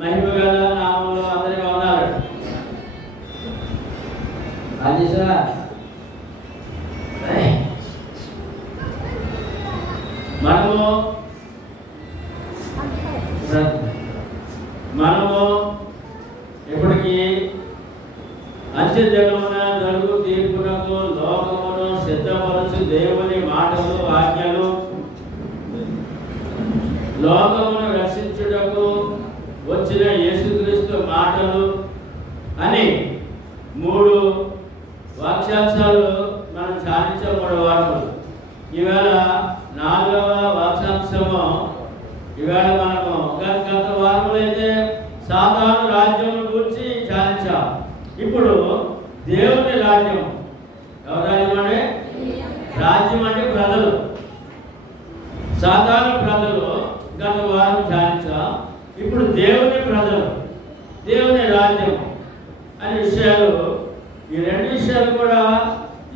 మహిమగల నామంలో అందరికీ ఉన్నారు. అది మనము ఇప్పటికి అంత్య దినమున జరుగు తీర్పునకు లోకమును సిద్ధపరచు దేవుని మాటలు ఆజ్ఞలు, లోకమును రక్షించుటకు వచ్చిన యేసుక్రీస్తు మాటలు అని 3 వాక్యాంశాలు మనం ధ్యానించే 3 వారములు. ఈవేళ 4వ వాక్యాంశము. ఈవేళ మనము గత వారములైతే సాతాను రాజ్యం గురించి ధ్యానించాం. ఇప్పుడు దేవుని రాజ్యం. ఎవరి రాజ్యం అంటే? రాజ్యం అంటే ప్రజలు, సాధారణ ప్రజలు గత వారం ధ్యానించాం. ఇప్పుడు దేవుని ప్రజలు, దేవుని రాజ్యం అనే విషయాలు, ఈ 2 విషయాలు కూడా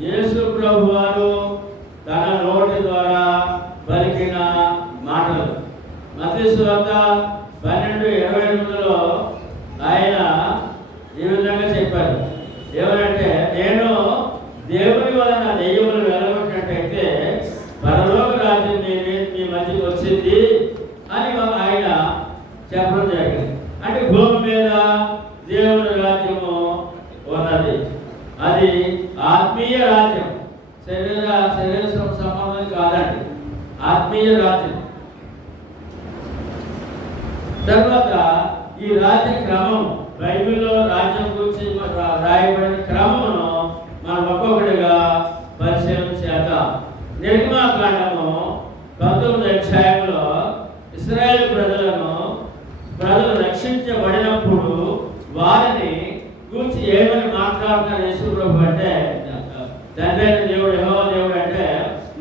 యేసు ప్రభు వారు తన నోటి ద్వారా పలికిన మాటలు. మత్తయి సువార్త 12:28లో ఆయన ఈ విధంగా చెప్పారు. ఏమనంటే, నేను దేవుని వలన దెయ్యములు వెలగొట్టినట్టయితే పరలోక రాజ్యం మీ మధ్యకి వచ్చింది అని ఆయన చెప్పడం జరిగింది. అంటే భూమి మీద దేవుని రాజ్యము ఉన్నది. అది ఆత్మీయ రాజ్యం, శరీర సంబంధం కాదండి, ఆత్మీయ రాజ్యం. తర్వాత ఈ రాజ్య క్రమం, బైబిల్లో రాజ్యం గురించి రాయబడిన క్రమమును మనం ఒక్కొక్కటిగా పరిశీలన చేద్దాం. నిర్గమాకాండము 19వ అధ్యాయంలో ఇశ్రాయేలు ప్రజలు రక్షించబడినప్పుడు వారిని గురించి ఏమని మాట్లాడుతున్నారు యేసు ప్రభు అంటే, తండ్రి దేవుడు, యెహోవా దేవుడు అంటే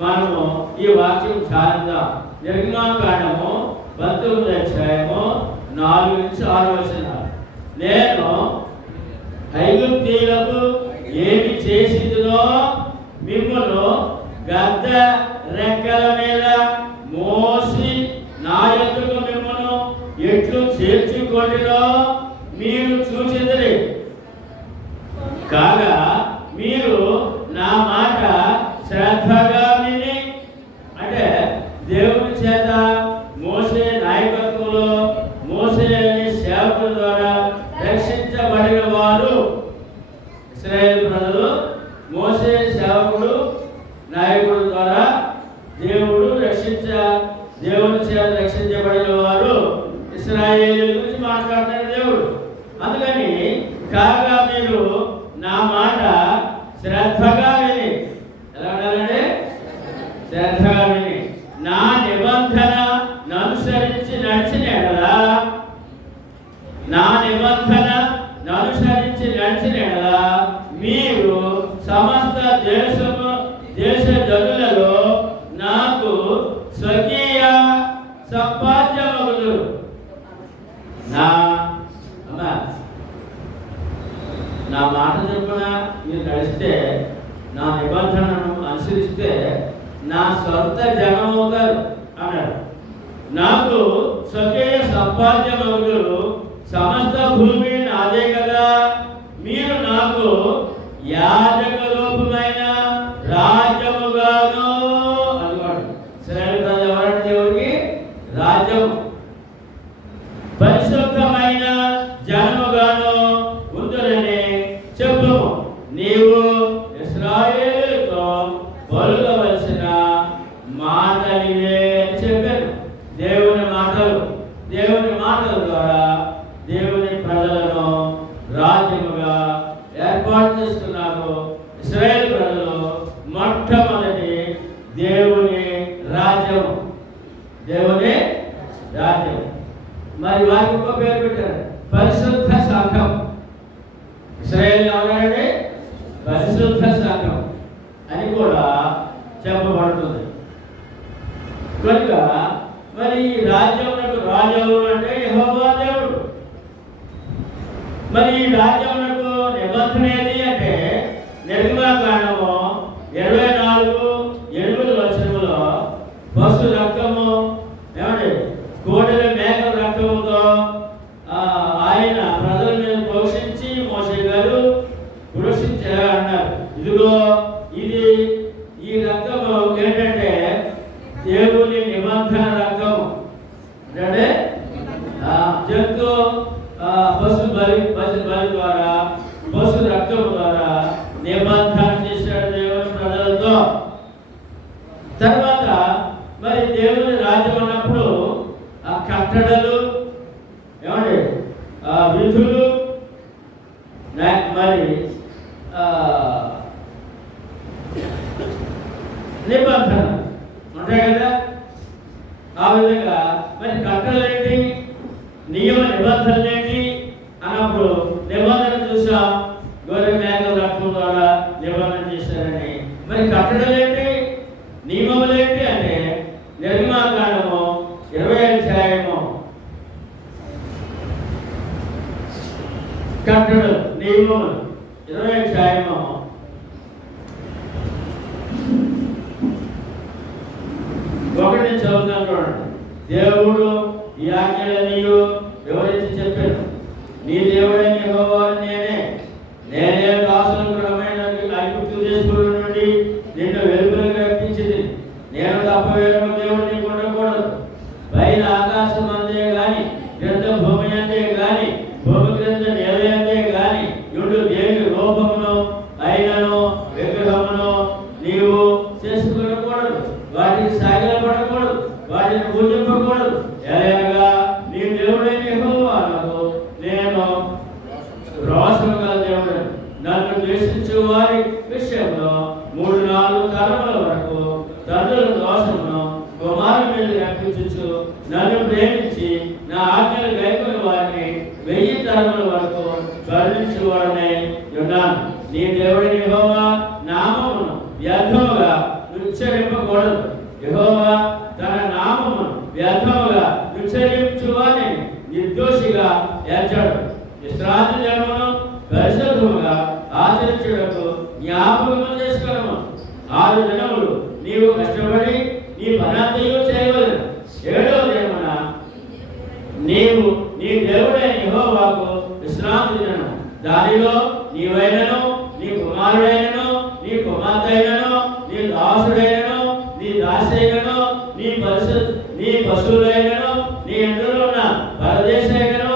మనము ఈ వాక్యం ధ్యానిద్దాం. నిర్గమాకాండము 19వ అధ్యాయము 4-6 వచనాలు. నేను ఐగుప్తీయులకు ఏమి చేసినో మిమ్మును గద్ద రెక్కల మీద మోసి నా యొద్దకు మిమ్మును ఎట్లు చేర్చుకొనినో మీరు చూచెదరి. కాగా మీరు నా మాట శ్రద్ధగా విని, అంటే దేవుని చేత మోసే నాయకత్వంలో మోసే అనే సేవకుల ద్వారా రక్షించబడిన వారు ఇశ్రాయేలు ప్రజలు. మోసే సేవకుడు, నాయకుడు ద్వారా దేవుని చేత రక్షించబడిన వారు ఇశ్రాయేలు గురించి మాట్లాడుతున్నారు దేవుడు. అందుకని కాగా మీరు నా మాట శ్రద్ధగా విని, ఎలా ఉండాలంటే శ్రద్ధగా విని, నా నిబంధన అనుసరించి నడిచిన ఎడల, నా నిబంధన అనుసరించి నడిచిన ఎడల మీరు సమస్త దేశ జనులలో నాకు స్వకీయ సంపాద్యమగుదురు. నా మాట చొప్పున మీరు నడిస్తే, నా నిబంధనను అనుసరిస్తే నా సొంత జనమవుతారు అన్నాడు. నాకు స్వకీయ సంపాద్యమగుదురు, సమస్త భూమి నాదే కదా. మీరు నాకు యాజక రూపమైన రాజ్యముగాను అన్నాడు. ఇశ్రాయేలు ప్రజలు ఎవరంటే దేవుడికి రాజ్యం, పరిశుద్ధమైన జనముగాను ఉందురని చెప్పుము. నీవు ఇశ్రాయేలుతో పలుకవలసిన మాటలివే అని చెప్పాను. దేవుని మాటల ద్వారా దేవుని ప్రజలను రాజ్యముగా ఏర్పాటు చేసుకున్నారు. ఇశ్రాయేలు ప్రజలు మొట్టమొదటి దేవుని రాజ్యం, దేవుని రాజ్యం. మరి వారికి ఒక పేరు పెట్టారు, పరిశుద్ధ సంఘం. ఇశ్రాయేలు ఎవరంటే పరిశుద్ధ సంఘం అని కూడా చెప్పబడుతుంది. కనుక మరి ఈ రాజ్యమునకు రాజు అంటే యెహోవా దేవుడు. మరి ఈ రాజ్యమునకు నిబంధన ఏది అంటే నిర్గమకాండము 24:8 పశు రక్తము ఏమండి కోడెల మేకల రక్తముతో ఆయన ప్రజల మీద పోషించి మోషే గారు పురుషించారు అన్నారు. ఇదిగో ఇది ఈ రక్తము ఏంటంటే దేవుని నిబంధన రక్తము. అంటే జంతు పశు బలి ద్వారా పశు రక్తము ద్వారా నిబంధన చేశాడు దేవుని ప్రజలతో. తర్వాత మరి దేవుని రాజ్యం అన్నప్పుడు ఆ కట్టడలు ఏమండి విధులు మరి నిబంధన ఉంటాయి కదా. ఆ విధంగా మరి కట్టడలు ఏంటి, నియమ నిబంధనలు ఏంటి అన్నప్పుడు నిబంధన చూసాం, గొర్రె మేకల రక్తం ద్వారా నిబంధన చేశారని. మరి కట్టడలు ఏంటి, నియమములు ఏంటి అంటే నిర్గమకాండము 20వ అధ్యాయము కట్టడలు నియమములు 20వ అధ్యాయము 1 చదువుతాను చూడండి. దేవుడు ఈ ఆజ్ఞలన్నీ వివరించి చెప్పారు. నీ దేవుడైన యెహోవా నేనే దాసుల గృహమైన ఐగుప్తు దేశంలో నుండి నిన్ను వెలుగులోకి రప్పించింది. నేను తప్ప వేరొక దేవుడు నీకు ఉండకూడదు. పైన ఆకాశం అందే గాని క్రింద భూమి అందే గాని భూమి క్రింద నేల అందే గాని ఇడు దేని రూపమును అయినను విగ్రహమును నీవు చేసుకునకూడదు. వాటికి సాగిలపడకూడదు, వాటిని పూజింపకూడదు. ఎలాగా నీ దేవుడైన యెహోవాకు నేను రోషము గల దేవుడు. నన్ను ద్వేషించు వారి విషయంలో 3-4 తరముల వరకు తండ్రుల దోషమును కుమారుని మీద రప్పించు. నన్ను ప్రేమించి నా ఆజ్ఞలు గైకొని వారిని 1000 తరముల వరకు కరుణించువాడనే ఉన్నాను. నీ దేవుడైన యెహోవా నామమును వ్యర్థముగా ఉచ్చరింపకూడదు. యెహోవా తన నామమును వ్యర్థముగా ఉచ్చరించువాని నిర్దోషిగా ఎంచాడు. విశ్రాంతి దినమును పరిశుద్ధముగా ఆచరించుటకు జ్ఞాపకము చేసుకొనుము. 6 దినములు నీవు కష్టపడి నీ పనంతయు చేయవలెను. 7వ దినమున నీవు నీ దేవుడైన యెహోవాకు విశ్రాంతి దినము. దానిలో నీవైనను నీ కుమారుడైనను నీ కుమార్తెైనను నీ దాసుడైనను నీ దాసైనను నీ పశువులైనను నీ ఇంటిలో ఉన్న పరదేశైనను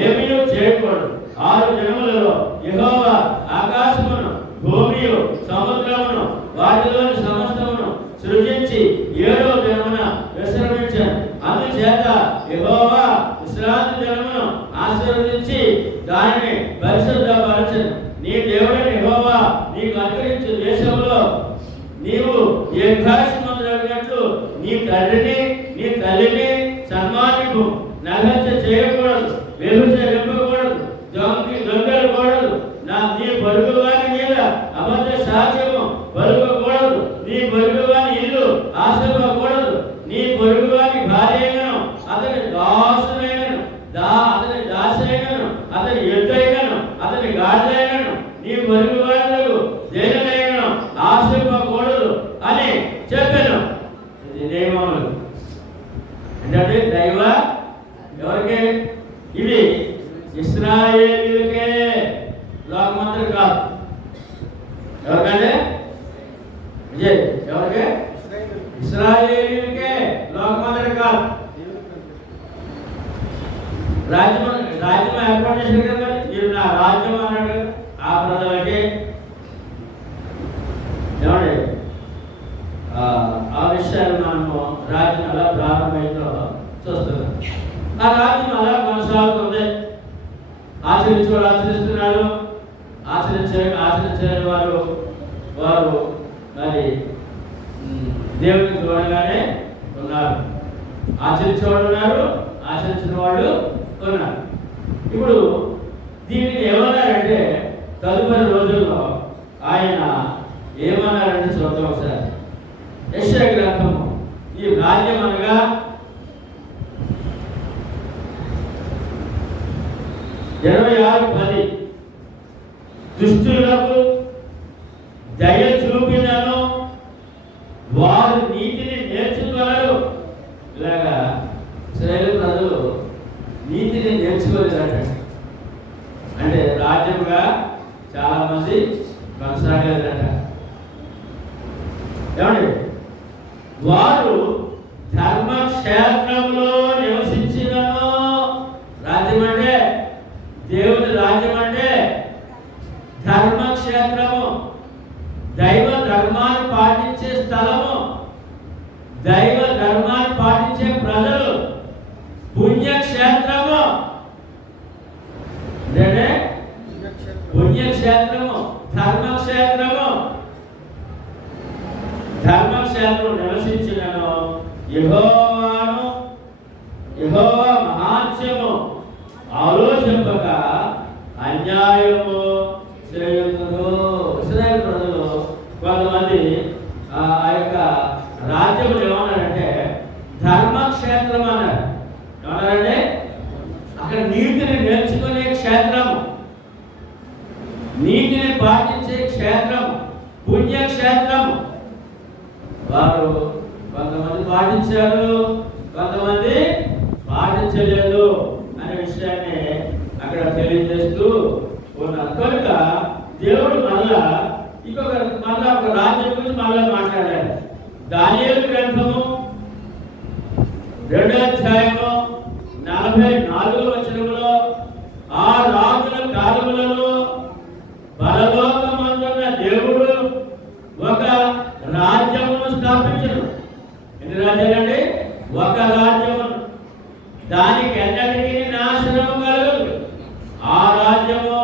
ఏమీ చేయకూడదు. 6 దినములలో యెహోవా ఆకాశమును భూమియు సముద్రమును వాటిలోని సమస్తమును సృజించి 7వ దినమున విశ్రమించాను. అందుచేత యెహోవా విశ్రాంతి దినమును ఆశీర్వదించి దానిని పరిశుద్ధపరచెను. నీ దేవుడైన యెహోవా నీకు అనుగ్రహించు దేశంలో నీవు దీర్ఘాయుష్మంతుడగినట్లు నీ తండ్రిని నీ తల్లిని సన్మానింపు. నగహత్య చేయకూడదు, వ్యభిచరింపకూడదు, దొంగలకూడదు, నీ పొరుగువాని మీద అబద్ధ సాక్ష్యము పలుకకూడదు, నీ పొరుగువాని ఇల్లు ఆశింపకూడదు, నీ పొరుగువాని భార్యను అతని దాసునైనను అతని దాసైనను అతని ఎద్దైనను అతని గాడిదైనను నీ పొరుగువానులకు దేనినైనను ఆశింపకూడదు అని చెప్పాను. ఇది నియమములు. ఏంటంటే దైవ ఎవరికి? ఇవి ఇశ్రాయేలీయులకే, లోకమంతా కాదు. ఎవరికంటే విజయ్ ఎవరికి? ఇశ్రాయేలీయులకే, లోకమంతా కాదు. రాజ్యం ఏర్పాటు చేశారు కదా, మీరు నా రాజ్యం అన్నాడు ఆ ప్రజలకి. ఏమండి ఆ విషయాలు మనము రాజ్యం ఎలా ప్రారంభమైందో చూస్తున్నాం. ఆ రాజ్యం అలా కొనసాగుతుంది. ఆచరిస్తున్నారు. ఆచరించని వారు మరి దేవునికి దూరంగానే ఉన్నారు. ఆచరించేవాళ్ళు ఉన్నారు, ఆచరించిన వాళ్ళు ఉన్నారు. ఇప్పుడు దీనిని ఏమన్నారంటే తదుపరి రోజుల్లో ఆయన ఏమన్నారంటే చూద్దాం ఒకసారి. యెషయా గ్రంథము ఈ రాజ్యం అనగా ఇరవై 26:10 దుష్టులకు దయ చూపినను వారు నీతిని నేర్చుకోలేరు. ఇలాగా ఇశ్రాయేలు ప్రజలు నీతిని నేర్చుకోలేదట. అంటే రాజ్యంగా చాలా మంది కొనసాగలేదట. ఏమండి, వారు ధర్మక్షేత్రంలో నివసించినను. రాజ్యం అంటే దేవుని రాజ్యం అంటే ధర్మక్షేత్రము, దైవ ధర్మాన్ని పాటించే స్థలము, దైవ ధర్మాన్ని పాటించే ప్రజలు, పుణ్యక్షేత్రము. పుణ్యక్షేత్రము, ధర్మక్షేత్రము. ధర్మక్షేత్రం నివసించినను యెహోవాను, యెహోవా మహాత్మ్యము ఆలోచింపక అన్యాయము చేయుదురు. ఇశ్రాయేలు ప్రజలు కొంతమంది ఆ యొక్క రాజ్యములు ఏమన్నారంటే ధర్మక్షేత్రం అన్నారు. ఏమన్నారంటే అక్కడ నీతిని నేర్చుకునే క్షేత్రము, నీతిని పాటించే క్షేత్రం, పుణ్యక్షేత్రము. వారు కొంతమంది పాటించారు, కొంతమంది పాటించలేదు అనే విషయాన్ని అక్కడ తెలియజేస్తూ ఉన్నారు. కనుక దేవుడు మళ్ళా ఒక రాజ్యం గురించి మళ్ళా మాట్లాడారు. దానియేలు గ్రంథము 2వ అధ్యాయము 44వ వచనములో ఆ రాజుల కాలములలో పరలోకమందున్న దేవుడు ఒక రాజ్యమును స్థాపించను. ఎన్ని రాజ్యాలండి? ఒక రాజ్యమును. దానికి ఎన్నటికీ నాశనము కలగదు. ఆ రాజ్యము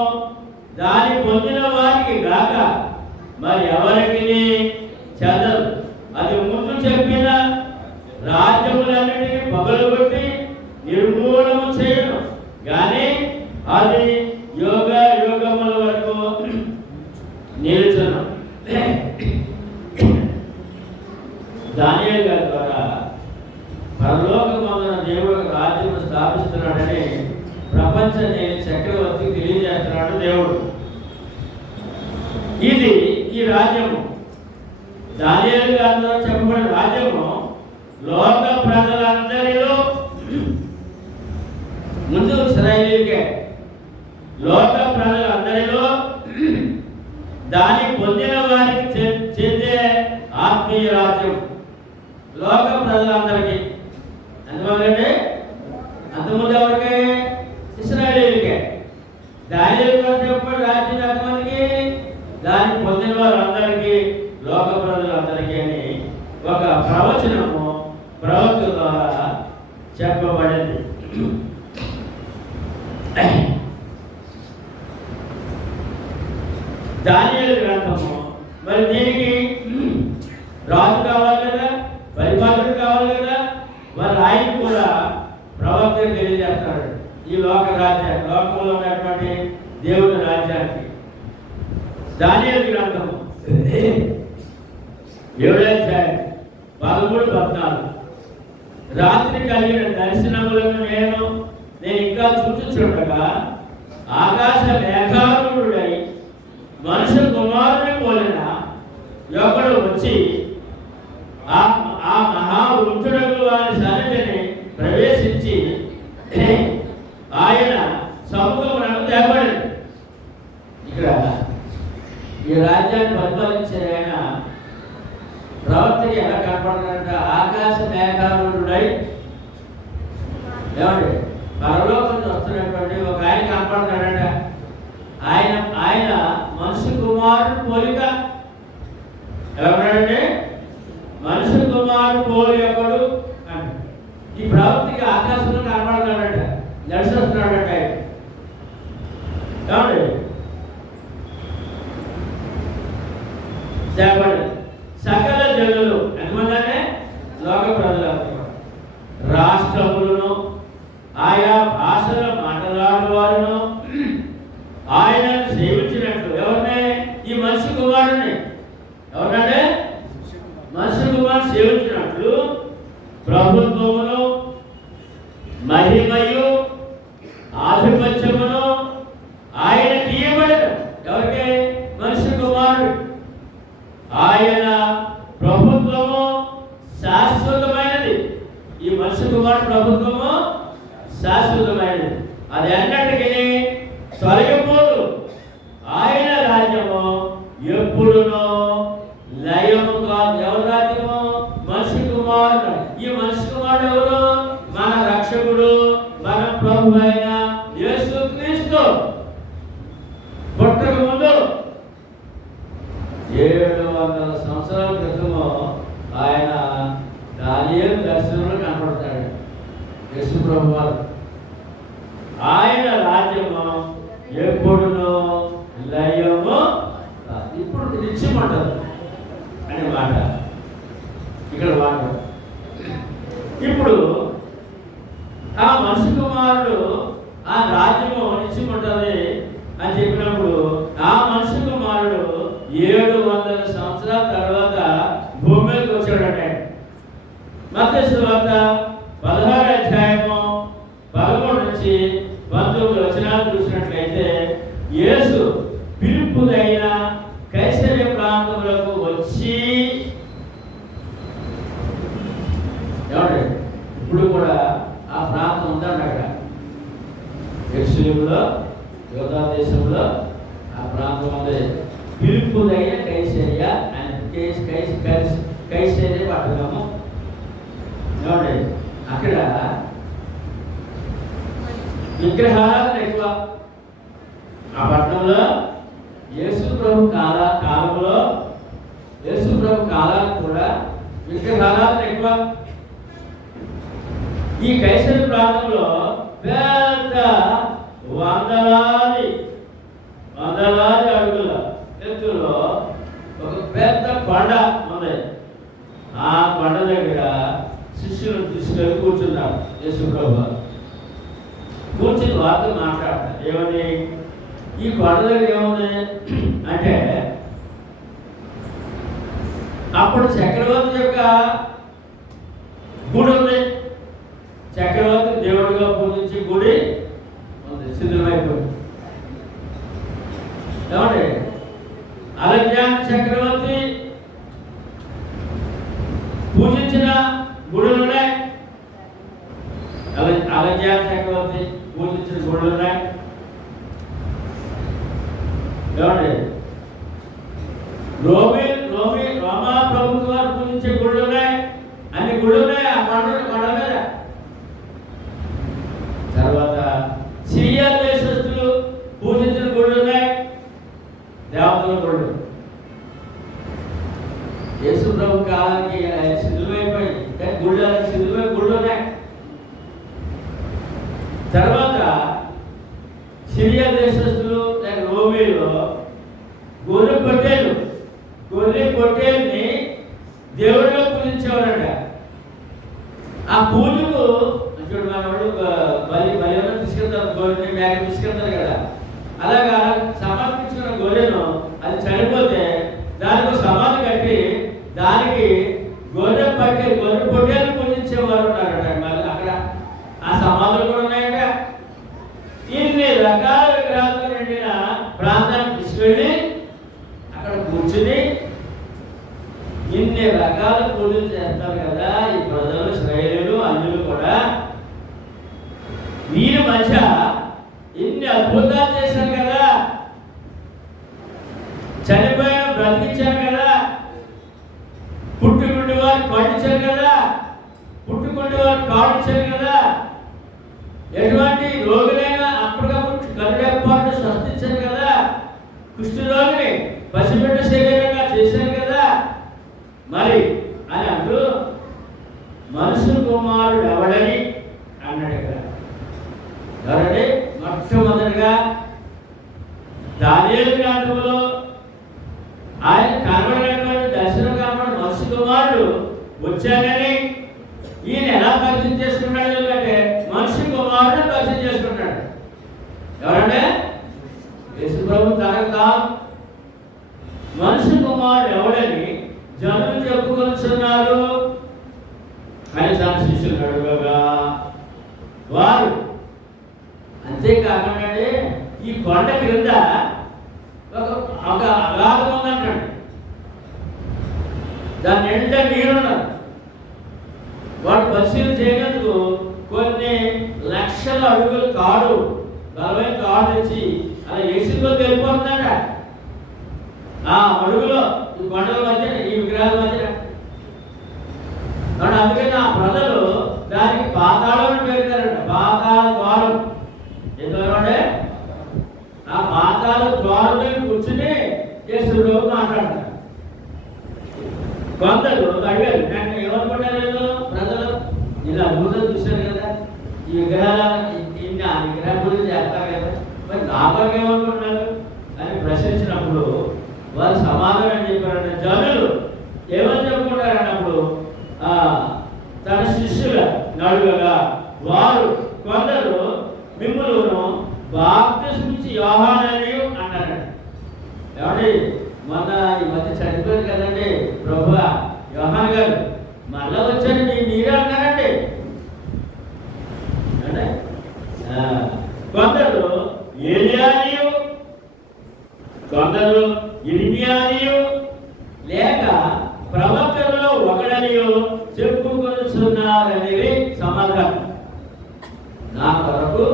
దాని పొందిన వారికి గాక మరి ఎవరికి చెందదు. అది ముందు చెప్పిన రాజ్యములన్నిటినీ పగలగొట్టి నిర్మూలము చేయను కానీ అది యుగ యుగముల వరకు నిలుచును. దానియేలు గారి ద్వారా పరలోకమందున దేవుడు రాజ్యం స్థాపిస్తున్నాడని ప్రపంచ చక్రవర్తి తెలియజేస్తున్నాడు దేవుడు. ఇది ఈ రాజ్యము, దానియేలు గారి ద్వారా చెప్పబడిన రాజ్యము లోక ప్రజలందరిలో ముందు ఇశ్రాయేలీయులకే, లోక ప్రజలందరిలో దాన్ని పొందిన వారికి చెందే ఆత్మీయ రాజ్యం. లోక ప్రజలందరికీ అందువల్లంటే అంతకుముందు ఎవరికి? ఇశ్రాయేలీయులకే. దానియేలు గారు చెప్పబడిన రాజ్యం ఎంతమందికి? దాన్ని పొందిన వారందరికీ, లోక ప్రజలందరికీ అని ఒక ప్రవచనము ప్రవక్త ద్వారా చెప్పబడింది. దానియేలు గ్రంథము మరి దీనికి రాజు కావాలి కదా, పరిపాలన కావాలి కదా, మరి ఆయన కూడా ప్రవక్త తెలియజేస్తాడు ఈ లోక రాజ్యాన్ని, లోకంలో ఉన్నటువంటి దేవుని రాజ్యానికి. దానియేలు గ్రంథము 7వ అధ్యాయం 13-14 రాత్రి కలిగిన దర్శనములను నేను ఇంకా చూచుచుండగా ఆకాశ మేఘారూఢుడై మనుష్య కుమారుని పోలిన ఒకడు వచ్చి ఆ మహావృద్ధుడకు వారి సన్నిధిని ప్రవేశించి ఆయన సముఖమునకు తేబడింది. ఇక్కడ ఈ రాజ్యాన్ని పరిపాలించే ఆయన ప్రవక్తకి ఎలా కనపడుతున్నాడంట? ఆకాశ మేఘారూఢుడై, ఏమండి పరలోకం వస్తున్నటువంటి ఒక ఆయన కనపడుతున్నాడంట. ఆయన మనుషు కుమారుడు పోలిక. ఎవరంటే మనుషు కుమారుడు పోలికడు అంటే ఈ ప్రవక్తకి ఆకాశంలో కనపడుతున్నాడంట, నడిచి వస్తున్నాడంట. ఏమండి సకల జనులు ఎంతమంది? లోక ప్రజలు ఆయా భాషలు మాట్లాడేవారును ఆయనను సేవించినట్లు. ఎవరిని? ఈ మనిషి కుమారుని. ఎవరంటే మనిషి కుమారుని సేవించినట్లు ప్రభుత్వమును మహిమయు ఆధిపత్యమును ఆయన తీయబడదు. ఎవరికి? మనిషి కుమారుడు. ఆయన ప్రభుత్వము శాశ్వతమైనది. ఈ మనిషి కుమారుడు ప్రభుత్వము శాశ్వతమైనది. అది అన్నటికీ తొలగిపోదు. ఆయన రాజ్యము ఎప్పుడునో లయము కాదు. ఎవరి రాజ్యము? మనిషి కుమారుడు. ఈ మనిషి కుమారుడు ఎవరు? మన రక్షకుడు, మన ప్రభు అయిన యేసుక్రీస్తు. పుట్టక ముందు 700 సంవత్సరాల క్రితము ఆయన దానియేలు దర్శనంలో కనపడతాడు యేసు ప్రభు వారు. ఆయన రాజ్యము ఎప్పుడునో లయము ఇప్పుడు నిత్యమంటారు అనే మాట ఇక్కడ మాట. ఇప్పుడు ఆ మనిషి కుమారుడు ఆ రాజ్యము నిత్యమంటుంది అని చెప్పినప్పుడు ఆ మనిషి కుమారుడు 700 సంవత్సరాల తర్వాత భూమి మీదకి వచ్చాడంటే మత్తయి సువార్త 16వ అధ్యాయము 13 నుంచి 19 వచనాలు చూసినట్లయితే యేసు పిలుపుదైన కైసరయ ప్రాంతంలోకి వచ్చి ఏమంటే ఇప్పుడు కూడా ఆ ప్రాంతం ఉందండి అక్కడ యెరూషలేములో యూదా దేశంలో ఆ ప్రాంతం ఉంది. పిలుపుదైన కైసరయ అని కైసరయ పట్టణము. ఏమండి అక్కడ విగ్రహారాధన ఎక్కువ. ఆ పట్టణంలో యేసు ప్రభు కాలంలో యేసు ప్రభు కాలానికి కూడా విగ్రహారాధన ఎక్కువ. ఈ కైసరి ప్రాంతంలో పెద్ద వందలాది అడుగుల ఎత్తులో ఒక పెద్ద కొండ ఉంది. ఆ కొండ దగ్గర శిష్యులు తీసుకెళ్ళి కూర్చున్నారు. యేసు ప్రభు కూర్చుని వారితో మాట్లాడతారు. ఏమని? ఈ కొండ దగ్గర ఏముంది అంటే అప్పుడు చక్రవర్తి యొక్క గుడి ఉంది. చక్రవర్తి దేవుడిగా పూజించే గుడి ఉంది, శిథిలమైపోయింది. ఏమంటే అలెగ్జాండర్ చక్రవర్తి పూజించిన గుడులు ఉన్నాయి. అలెగ్జాండర్ చక్రవర్తి పూజించిన గుడులు ఉన్నాయి. ఏమండి రోమా ప్రభుత్వాలు పూజించే గుళ్ళు ఉన్నాయి. అన్ని గుళ్ళు ఉన్నాయి ఆ కొండ మీద. తర్వాత సిరియా దేశస్తులు పూజించిన గుళ్ళు ఉన్నాయి, దేవతల గుళ్ళు. యేసు ప్రభు కాలానికి శిథిలమైపోయింది, కానీ గుళ్ళు ఉన్నాయి. తర్వాత సిరియా దేశస్తులు రోమీలో గొర్రె పొట్టేలుని దేవుడిగా పూజించేవారంట. ఆ పూజకు చూడు మనవాడు బలి తీసుకెళ్తారు, గొర్రెని మేక తీసుకెళ్తారు కదా. అలాగా సమర్పించిన గొర్రెను అది చనిపోతే దానికి సమాధి కట్టి దానికి గొర్రె పొట్టేలు పూజించేవారు ఉన్నారట. మళ్ళీ అక్కడ ఆ సమాధులు కూడా ఉన్నాయట. ఇన్ని రకాల విగ్రహాలతో నిండిన ప్రాంతానికి తీసుకెళ్ళి అక్కడ కూర్చుని ఇన్ని రకాల పూజలు చేస్తారు కదా ఈ ప్రజలు, శ్రేయులు, అన్యులు కూడా. వీరి మధ్య ఇన్ని అద్భుతాలు చేశారు కదా, చనిపోయిన బ్రతికించారు కదా, పుట్టుకుండి వారు కాడించారు కదా, పుట్టుకుండి వారు కాడించారు కదా, ఎటువంటి రోగులైనా అప్పటికప్పుడు కరుడేపాటు స్వస్థించారు కదా, కుష్ఠరోగిని పసిబిడ్డ శరీరంగా చేశారు కదా. మరి అని అంటూ మనుషు కుమారుడు ఎవడని అన్నాడు ఇక్కడ. ఎవరండి? మొట్టమొదటిగా దానియేలు గ్రంథంలో ఆయన కనబడినటువంటి దర్శనం కనబడి మనుషు కుమారుడు వచ్చానని ఈయన ఎలా పరిచయం చేసుకున్నాడు అంటే మనుషు కుమారుడు చెప్పుకొనుచున్నారు అని తన శిష్యులు అడుగగా వారు, అంతేకాకుండా ఈ కొండ క్రింద ఒక అగాధం ఉందంటాడు, దాని నిండా నీరున్నారు. వాడు పరిశీలన చేయనందుకు కొన్ని లక్షల అడుగులు కాడు, బలమైన కాడు తెచ్చి అలా ఏసులో వెళ్ళిపోతుందట. ఆ అడుగులో ఈ కొండల మధ్య, ఈ విగ్రహాల మధ్య. అందుకని ఆ ప్రజలు దానికి పాతాళం అని పెడతారంట. పాతాళ ద్వారం. ఎందుకంటే ఆ పాతాళ ద్వారం దగ్గర కూర్చుని యేసులో మాట్లాడతారు. కొందరు అడిగారు, నన్ను ఏమనుకుంటారు ప్రజలు? ఇలా అద్భుతం చూశారు కదా, ఈ విగ్రహాల ఆ విగ్రహం గురించి చేస్తారు కదా, మరి నాగరికి ఏమనుకుంటున్నారు అని ప్రశ్నించినప్పుడు వారు సమాధానం చెప్పారంటే, జనులు ఏమని చెప్పుకుంటారన్నప్పుడు తన శిష్యుల నడుగగా వారు కొందరు మిమ్ములను బాప్తిస్మిచ్చి యోహానని అన్నారంట. ఏమండి, మొన్న ఈ మధ్య చనిపోయారు కదండి ప్రభువా యోహాన్ గారు, మళ్ళా వచ్చారు మీరే అన్నారండి. అంటే కొందరు ఏలియానియు, కొందరు ఇర్మియానియు లేక ప్రవక్తలలో ఒకడనియు చెప్పుకొనుచున్నారనేది సమాధానం. నా కొరకు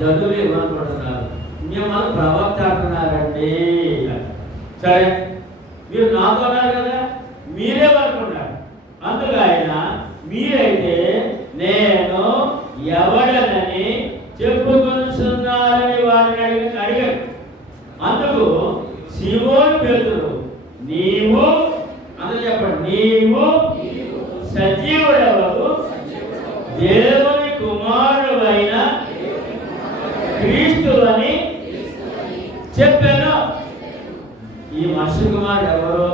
జనులు ఏమనుకుంటున్నారు, మిమ్మల్ని ప్రవక్త అంటున్నారండి. సరే, మీరు నాతో అన్నారు కదా, మీరేమనుకున్నారు? అందుకు ఆయన, మీరైతే నేను ఎవడనని చెప్పుకొనుచున్నారని వారిని అడిగారు. అందుకు సీమోను పేతురు, నీవు అందరూ చెప్పండి, నీవు సజీవుడవగు దేవుని కుమారుడైన క్రీస్తు అని చెప్పాను. ఈ మనుషు కుమారుడు ఎవరు?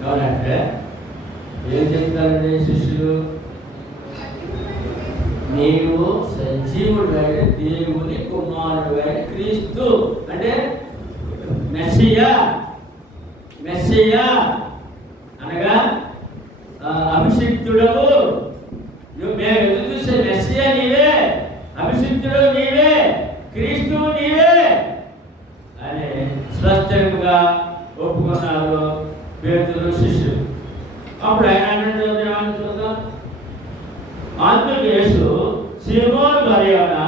ఎవరంటే ఏం చెప్తారండి శిష్యులు? నీవు సజీవుడైన దేవుని కుమారుడైన క్రీస్తు అంటే మెస్సియా. మెస్సియా అనగా అభిషిక్తుడవు. మేము ఎదురు చూసే మెస్సియా నీవే, అభిషిక్తుడు నీవే, క్రీస్తు నీవే అని స్పష్టంగా ఒప్పుకున్నారు పేతురు శిష్యులు. అప్పుడు ఆయన చూద్దాం. అందుకు యేసు, సీమోను బర్యోనా,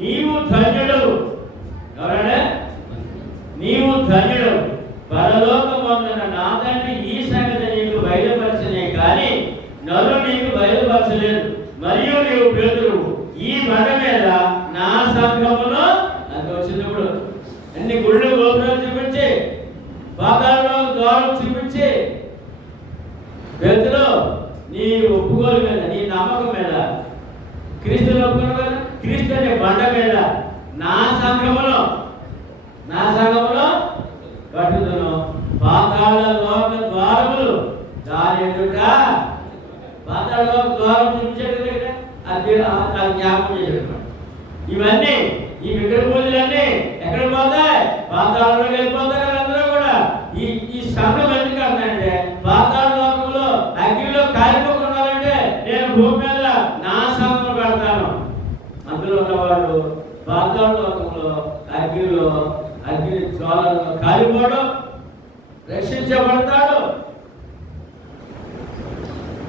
నీవు ధన్యుడవు. ఎవరంటే నీవు ధన్యుడవు, పరలోకమందున నా తండ్రి ఈ సంగతి నీకు బయలుపరచనే కానీ నన్ను నీకు బయలుపరచలేదు. మరియు నీవు పేతురు, ఈ బండ మీద నా సంఘమును అది వచ్చినప్పుడు అన్ని గుళ్ళు గోపురాలు చూపించి, పాతాళంలో ద్వారం చూపించి, పేతురు నీ ఒప్పుకోలు మీద, నీ నమ్మకం మీద, క్రీస్తుని ఒప్పుకోను కదా, క్రీస్తు అనే బండ మీద నా సంఘములో కట్టుదును. పాతాళ లోక ద్వారములు దాని ఎదుట, పాతాళ లోక ద్వారం చూపించాడు కదా, అది జ్ఞాపకం చేశాడు. ఇవన్నీ ఈ విగ్రహ పూజలన్నీ ఎక్కడ పోతాయి? పాతాళంలోకి వెళ్ళిపోతారు అందరూ కూడా. ఈ సంఘం ఎందుకు అంటే పాతాళ లోకంలో అగ్నిలో కాలిపోకున్నారంటే నేను భూమి మీద నా సంఘం కడతాను. అందులో ఉన్నవాడు పాతాళ లోకంలో అగ్నిలో, అగ్ని జ్వాలలో కాలిపోవడం, రక్షించబడతాడు.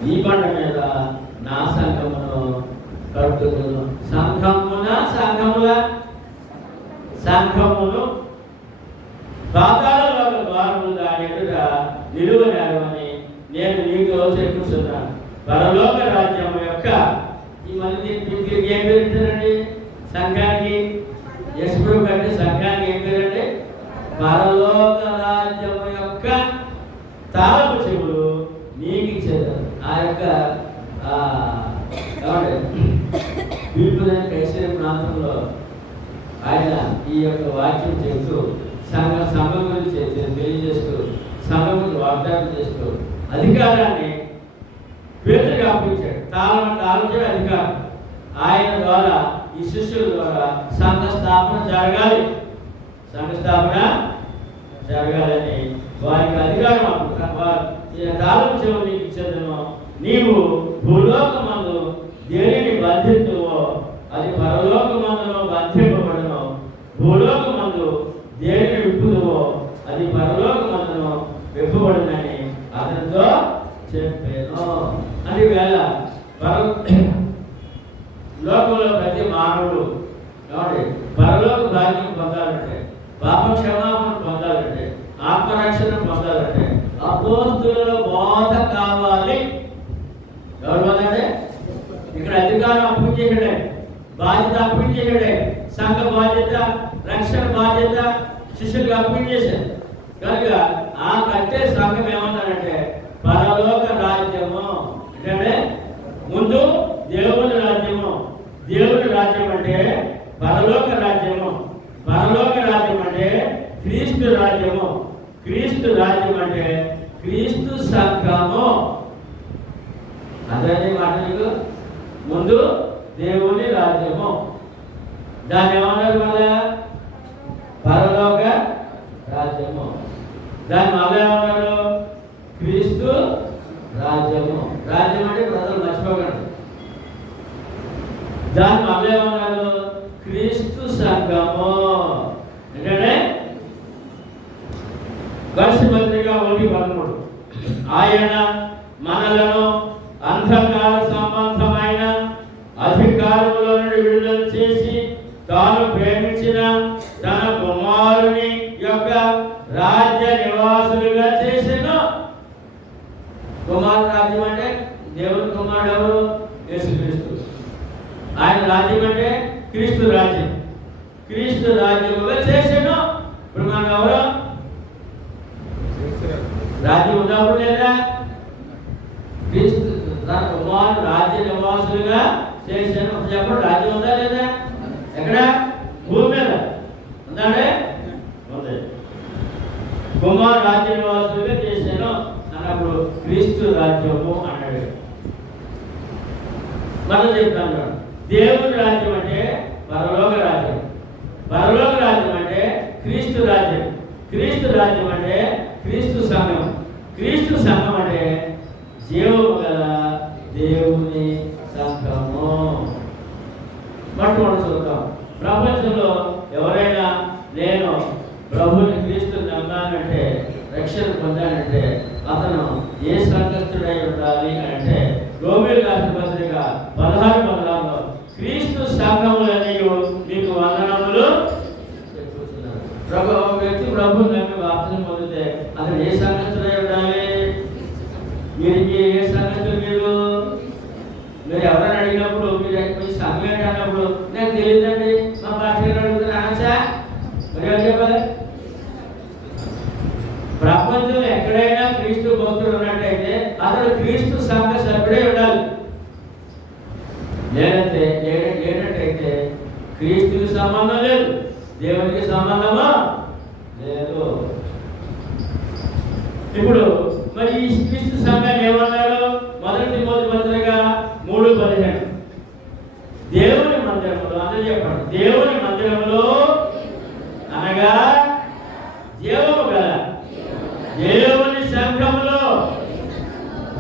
ఈ బండ మీద నా సంఘమును కట్టుదును. సంఘమును పాతాళ లోక ద్వారములు దాని ఎదుట నిలువనేరమని నేను నీతో చెప్పుతున్నాను. పరలోక రాజ్యం యొక్క ఈ మళ్ళీ ఏం పేరుంటారండి సంఘానికి? యశ్వరు కంటే సంఘానికి ఏం పేరండి? పరలోక రాజ్యం యొక్క తాళపు చెవులు నీకు ఇచ్చేదారు. ఆ యొక్క కైసర ప్రాంతంలో ఆయన ఈ యొక్క వాక్యం చేస్తూ సంఘం గురించి తెలియజేస్తూ, సంఘం గురించి వాగ్దానం చేస్తూ అధికారాన్ని పేతురుకి అప్పగించాడు. తాళం చేయడం అధికారం. ఆయన ద్వారా, ఈ శిష్యుల ద్వారా సంఘ స్థాపన జరగాలని వారికి అధికారం అప్పుడు తాళం చెవులు నీకు ఇచ్చేదను. నీవు భూలోకమందు దేనిని బంధించువో అది పరలోకమందును బంధింపబడును, భూలోకమందు దేనిని విప్పుదువో అది పరలోకమందును విప్పబడునని అతనితో చెప్పాను. అని వేళ లోకంలో ప్రతి మానవుడు పరలోక భాగ్యం పొందాలంటే, పాప క్షమాపణ పొందాలంటే, ఆత్మరక్షణ పొందాలంటే అపోస్తుల బోధ కావాలి. ఎవరు పోదంటే ఇక్కడ అధికారం అప్పగించేయడే, బాధ్యత అప్పగించేయడే, సంఘ బాధ్యత, రక్షణ బాధ్యత శిష్యులకు అప్పగించేశారు. కనుక ఆ కట్టే సంఘం ఏమన్నారంటే పరలోక రాజ్యము అంటే ముందు దేవుని రాజ్యము. దేవుని రాజ్యం అంటే పరలోక రాజ్యము. పరలోక రాజ్యం అంటే క్రీస్తు రాజ్యము. క్రీస్తు రాజ్యం అంటే క్రీస్తు సంఘము. అదే మాటలు ముందు దేవుని రాజ్యము, దాన్ని ఏమన్నారు మళ్ళా పరలోక రాజ్యము. దాన్ని మళ్ళా ఏమన్నారు క్రీస్తు రాజ్యము. రాజ్యం అంటే ప్రజలు మర్చిపోకండి. దాన్ని మళ్ళా ఏమన్నారు క్రీస్తు సంఘము. ఏంటంటే గర్సి పత్రిక 1:13 ఆయన మనలను అంధకార సంబంధమైన అధికారములో నుండి విడుదల చేసి తాను ప్రేమించిన తన కుమారుని యొక్క రాజ్య నివాసులుగా చేసెను. కుమారుడు రాజ్యం అంటే దేవుని కుమారుడు ఎవరు? యేసుక్రీస్తు. ఆయన రాజ్యం అంటే క్రీస్తు రాజ్యం. క్రీస్తు రాజ్యముగా చేసెను. ఇప్పుడు మనం ఎవరు? రాజ్యం ఉన్నప్పుడు లేదా? క్రీస్తు తన కుమారుడు రాజ్య నివాసులుగా చేశాను. చెప్పండి, రాజ్యం ఉందా లేదా? ఎక్కడ? భూమి మీద ఉందంటే ఉంది. కుమారు రాజ్య నివాసులుగా చేశాను అన్నప్పుడు క్రీస్తు రాజ్యము అన్నాడు. మనం చెప్తాను, దేవుని రాజ్యం అంటే పరలోక రాజ్యం. పరలోక రాజ్యం అంటే క్రీస్తు రాజ్యం. క్రీస్తు రాజ్యం అంటే క్రీస్తు సంఘం. క్రీస్తు సంఘం అంటే జీవము గల దేవుని సంఘము. మొట్టమొదటి చూద్దాం. ప్రపంచంలో ఎవరైనా నేను ప్రభుని క్రీస్తు నమ్మానంటే, రక్షణ పొందానంటే అతను ఏ సంఘస్థుడై ఉండాలి అంటే రోమీయులకు రాసిన పత్రిక 16:16 క్రీస్తు సంఘములన్నీ మీకు వందనములు చెప్పుచున్నారు. వ్యక్తి ప్రభుని నమ్మి బాప్తిసం పొందితే అతను ఏ సంఘస్థుడై ఉండాలి? మీరు ఏ సంఘస్థులు? మీరు ఎవరైనా అడిగినప్పుడు మీరు సంఘం ఏంటి అన్నప్పుడు నాకు తెలియదండి మా పాస్టర్ అడుగుతున్నా అనొచ్చా? మరి ఏం చెప్పాలి? ప్రపంచంలో ఎక్కడైనా క్రీస్తు భక్తుడు ఉన్నట్టయితే అతడు క్రీస్తు సంఘ సభ్యుడే ఉండాలి. లేనట్టయితే క్రీస్తుకి సంబంధం లేదు, దేవునికి సంబంధమా లేదు. ఇప్పుడు మరి ఈ క్రీస్తు సంఘాన్ని ఏమన్నారు? మొదటి తిమోతి పత్రిక 3:15 దేవుని మందిరములో, అందరూ చెప్పండి, దేవుని మందిరములో అనగా జీవము గల దేవుని సంఘములో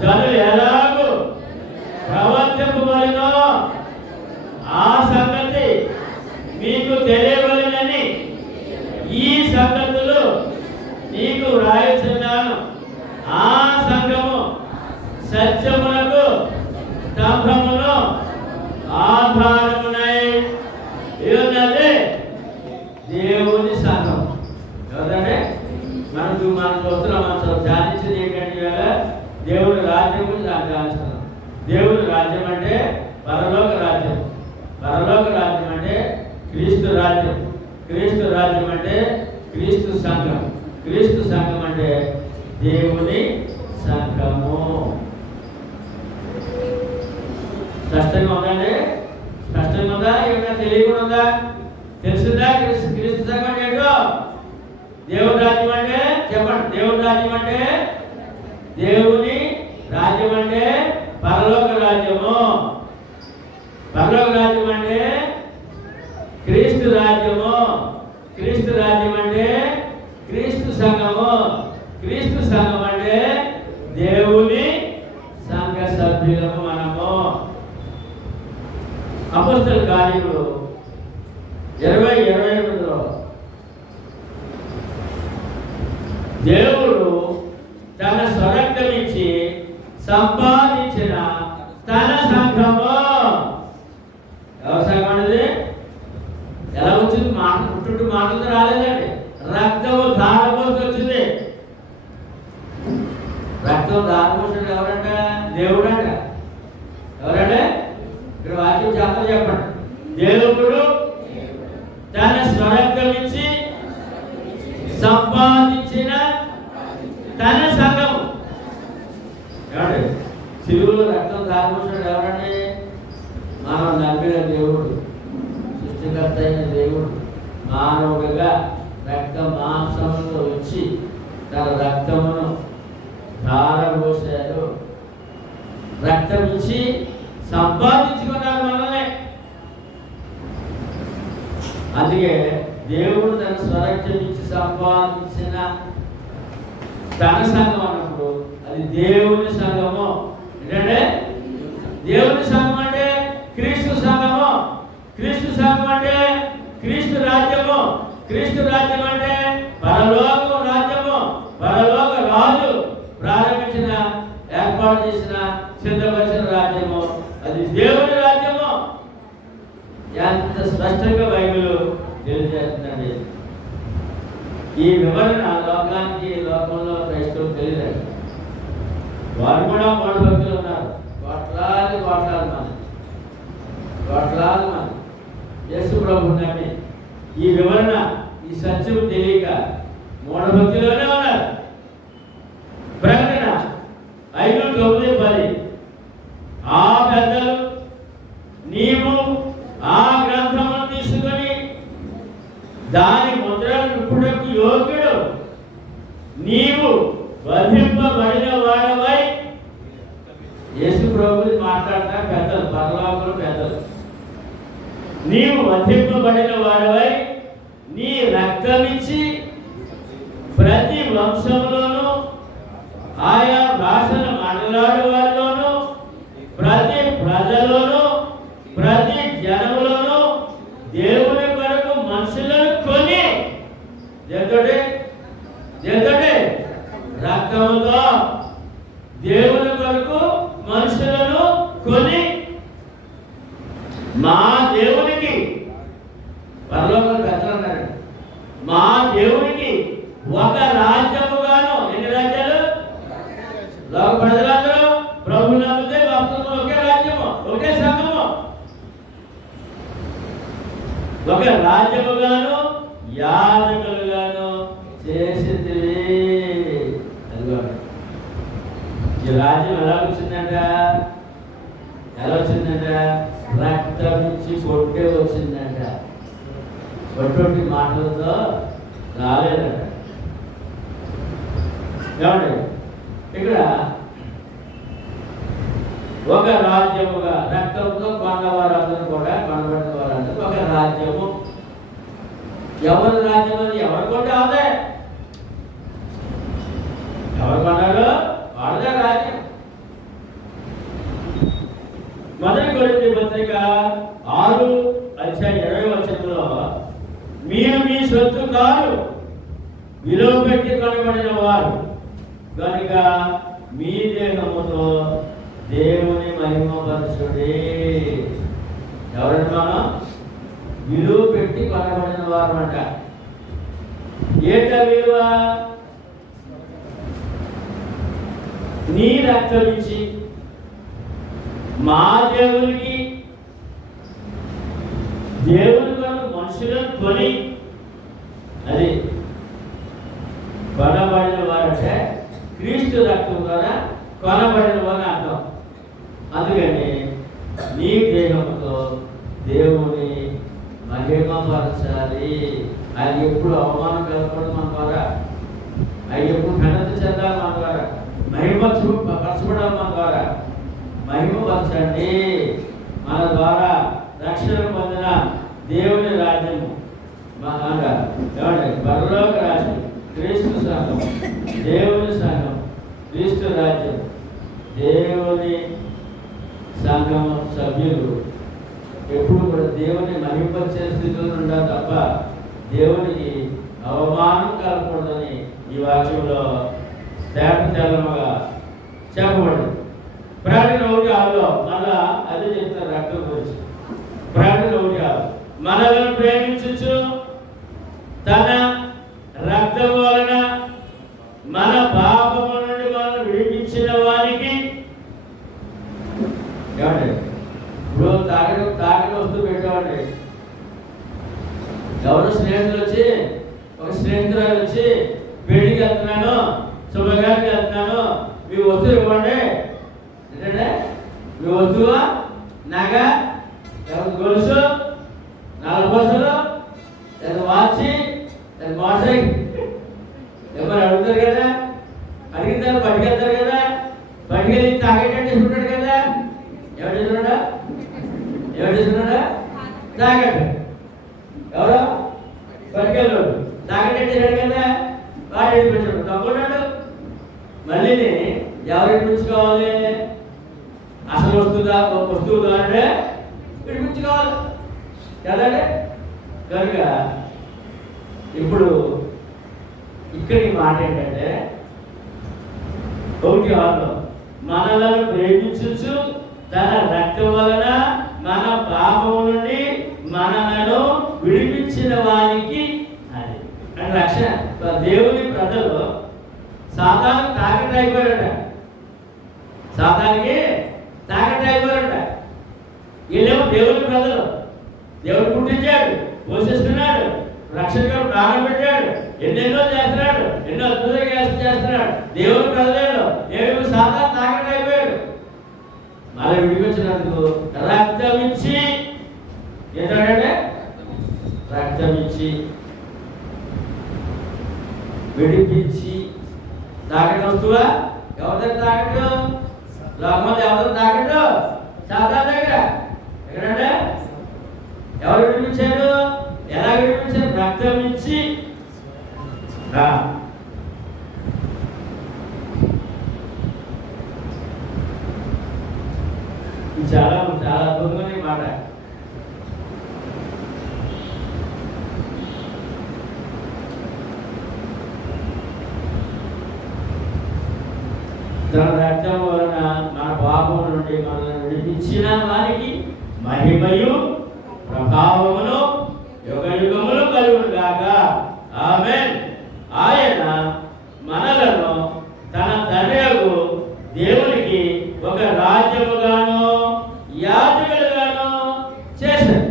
జనులు ఎలాగూ ప్రవర్తింపబడినో ఆ సంగతి మీకు తెలియవలెనని ఈ సంగతులు నీకు వ్రాయుచున్నాను. ఆ సంఘము సత్యమునకు స్తంభమును ఆధారమునై ఉన్నది దేవుని సంఘం. ఎవరంటే మనం చూస్తున్నాం, మనం ధ్యానించేది ఏంటంటే దేవుని రాజ్యం గురించి ధ్యానిస్తున్నాం. దేవుని రాజ్యం అంటే పరలోక రాజ్యం. పరలోక రాజ్యం అంటే క్రీస్తు రాజ్యం. క్రీస్తు రాజ్యం అంటే క్రీస్తు సంఘం. క్రీస్తు సంఘం అంటే దేవుని సంఘము. స్పష్టంగా ఉందండి? స్పష్టంగా ఉందా? ఏమైనా తెలియకుండా ఉందా? తెలుసుందా? క్రీస్తు సంఘం అంటే ఏంటో? దేవుని రాజ్యం అంటే చెప్పండి. దేవుని రాజ్యం అంటే దేవుని రాజ్యం అంటే పరలోక రాజ్యము. పరలోక రాజ్యం అంటే క్రీస్తు రాజ్యము. క్రీస్తు రాజ్యం అంటే క్రీస్తు సంఘము. క్రీస్తు సంఘం అంటే సభ్యులము మనము. అపోస్తల కార్యములు 20:28లో దేవుడు తన స్వరక్తమిచ్చి సంపాదించిన తన సంఘము. ఎవరి సంఘం అనేది ఎలా వచ్చింది? మాట పుట్టు మాటలతో రాలేదండి. రక్తము ధారపోసి వచ్చింది. రక్తం ధారపోసాడు ఎవరంట? దేవుడంట. ఎవరంటే ఇక్కడ వాక్యం చేస్తారు, చెప్పండి. దేవుడు తన స్వరక్తం ఇచ్చి సంపాదించిన తన సంఘము. ఏమండి? సిలువలో రక్తం ధారపోసాడు ఎవరండి? మనం నమ్మిన దేవుడు, సృష్టికర్త అయిన దేవుడు మానవుడిగా రక్త మాంసములతో వచ్చి తన రక్తమును ధారపోసాడు. రక్తం ఇచ్చి సంపాదించుకున్నాడు మనల్ని. అందుకే దేవుడు తన స్వరక్తం ఇచ్చి సంపాదించిన తన సంఘం అన్నప్పుడు అది దేవుని సంఘము. ఏంటంటే దేవుని సంఘం అంటే క్రీస్తు సంఘము. క్రీస్తు సంఘం అంటే క్రీస్తు రాజ్యము. క్రీస్తు రాజ్యం అంటే పరలోక రాజ్యము. పరలోక రాజు ప్రారంభించిన, ఏర్పాటు చేసిన, సిద్ధపరిచిన రాజ్యము. అది దేవుని రాజ్యము. ఎంత స్పష్టంగా బైబిల్ తెలియజేస్తుందండి. ఈ వివరణ లోకానికి, లోకంలో క్రైస్తవులు తెలియదండి. వారు కూడా మూఢ భక్తులు ఉన్నారు. కోట్లాది మంది యేసు ప్రభు నమ్మి ఈ వివరణ, ఈ సత్యం తెలియక మూఢ భక్తిలోనే ఉన్నారు. ప్రకటన 5:9-10 ఆ పెద్దలు నీవు ఆ గ్రంథమును తీసుకొని దాని ముద్ర విప్పుటకు యోగ్యుడు, నీవు వధింపబడిన వాడవై. యేసు ప్రభువుని మాట్లాడతా పెద్దలు, పరలోకంలో పెద్దలు. నీవు వధింపబడిన వాడవై నీ రక్తమిచ్చి ప్రతి వంశంలోనూ, ఆయా భాషను మాట్లాడే వారిలోనూ, ప్రతి ప్రజలోనూ, ప్రతి జనములోనూ దేవుని కొరకు మనుషులను కొని రక్తముతో దేవుని కొరకు మనుషులను కొని మా దేవునికి, పరలోకంలో పెద్దలు అన్నారండి, మా దేవునికి ఒక రాజ్యముగాను. ఎన్ని రాజ్యాలు? లోక ప్రజలందరూ ప్రభు నమ్మితే భక్తులు ఒకే రాజ్యము, ఒకే సంఘము. ఒక రాజ్యముగాను యాజకులుగాను చేసింది. ఈ రాజ్యం ఎలా వచ్చిందంట? రక్తం నుంచి కొట్టే వచ్చిందంట. కొట్టి మాటలతో రాలేదంట. ఏమండి? ఇక్కడ ఒక రాజ్యముగా రక్తంతో కొన్నవారందరూ కూడా, కొనబడిన వారందరూ ఒక రాజ్యము. ఎవరి రాజ్యం అది? ఎవరు కొంటే అదే. ఎవరు కొన్నారో వాళ్ళదే రాజ్యం. మొదటి కొరింథీ పత్రిక 6:20 మీరు మీ సొత్తు కాదు, విలువ పెట్టి కొనబడిన వారు కనుక మీ దేహముతో దేవుని మహిమపరచుడి. ఎవరంటే మనం విలువ పెట్టి కొనబడిన వారు అంట. ఏంట విలువ? నీ రక్తం ఇచ్చి మా దేవునికి, దేవుని కొరకు మనుషులను కొని, అది కొనబడిన వారంటే క్రీస్తు రక్తం ద్వారా కొనబడిన వారు అర్థం. అందుకని నీ దేహంతో దేవుని మహిమపరచాలి. ఆయన ఎప్పుడు అవమానం కలగకూడదు మన ద్వారా. ఆయన ఎప్పుడు ఘనత చెందాలి మన ద్వారా. మహిమపరచబడాలి మన ద్వారా. మహిమపరచండి. మన ద్వారా రక్షణ పొందిన దేవుని రాజ్యము, ఏమండి? పరలోక రాజ్యం, క్రీస్తు సంఘం, దేవుని సంఘం, క్రీస్తు రాజ్యం, దేవుని సంఘం సభ్యులు ఎప్పుడు కూడా దేవుని మహింపరిచే స్థితిలో ఉండాలి తప్ప దేవునికి అవమానం కలగకూడదని ఈ వాక్యంలో తేటతెల్లముగా చెప్పబడింది. ప్రకటన 1:6లో మళ్ళా అదే చెప్తారు రక్తం గురించి. ప్రకటన 1:6 మనలను ప్రేమించు తన రక్తం వలన మన పాపము నుండి మనల్ని విడిపించిన వారికి ఏమండి ఇప్పుడు తాగడం వస్తూ పెట్టేవాడి ఎవరు స్నేహితులు వచ్చి ఒక స్నేహితురాలు వచ్చి పెళ్లికి వెళ్తున్నాను శుభకార్యానికి వెళ్తున్నాను మీ వస్తువు ఇవ్వండి ఏంటంటే మీ వస్తువా నగ ఎవరి గొలుసు 4 బస్సులు వాచి మోటార్ సైకిల్ ఎవరు అడుగుతారు కదా, అడిగిన పట్టుకెళ్తారు కదా, పట్టుకెళ్ళి తాగేటట్టు తీసుకుంటాడు కదా. ఎవరు తీసుకున్నాడా తాగట్టు ఎవరో పట్టుకెళ్ళాడు తాగేటట్టు చేశాడు కదా, వాడు ఎడిపించాడు తగ్గున్నాడు. మళ్ళీ ఎవరు ఎడిపించుకోవాలి? అసలు వస్తువుదా అంటే ఎడిపించుకోవాలి కదండి. కనుక ఇప్పుడు ఇక్కడ ఈ మాట ఏంటంటే 1:6లో మనలను ప్రేమించు తన రక్తం వలన మన పాపము నుండి మనలను విడిపించిన వారికి అది అంటే రక్షణ. దేవుని ప్రజలు సాతాను తాకట్టు అయిపోయారట, సాతానికి తాకట్టు అయిపోయారట. వీళ్ళేమో దేవుని ప్రజలు, దేవుడు పుట్టించాడు, పోషిస్తున్నాడు, రక్షణగా ప్రాణం పెట్టాడు, ఎన్నెన్నో చేస్తున్నాడు, ఎన్నో అద్భుతంగా చేస్తున్నాడు. దేవుని ప్రజలేడు ఏమేమి సాతాను తాకట్టు అయిపోయాడు. మళ్ళీ విడిపించినందుకు రక్తం ఇచ్చి ఏంటంటే రక్తం ఇచ్చి విడిపించి తాకట్టు వస్తువా ఎవరి దగ్గర తాకట్టు? లోకమంది ఎవరి తాకట్టు? సాతాను దగ్గర. ఎక్కడంటే ఎవరు విడిపించారు? ఎలా విడిపించారు? రక్తం ఇచ్చి. చాలా చాలా అద్భుతమైన మాట. తన రక్తం వలన మన పాపం నుండి మనల్ని విడిపించిన వారికి మహిమయు ప్రభావమును యుగయుగములు కలుగును గాక. ఆమేన్. ఆయన మనలను తన తండ్రియగు దేవునికి ఒక రాజ్యముగాను యాజకులుగాను చేశాడు.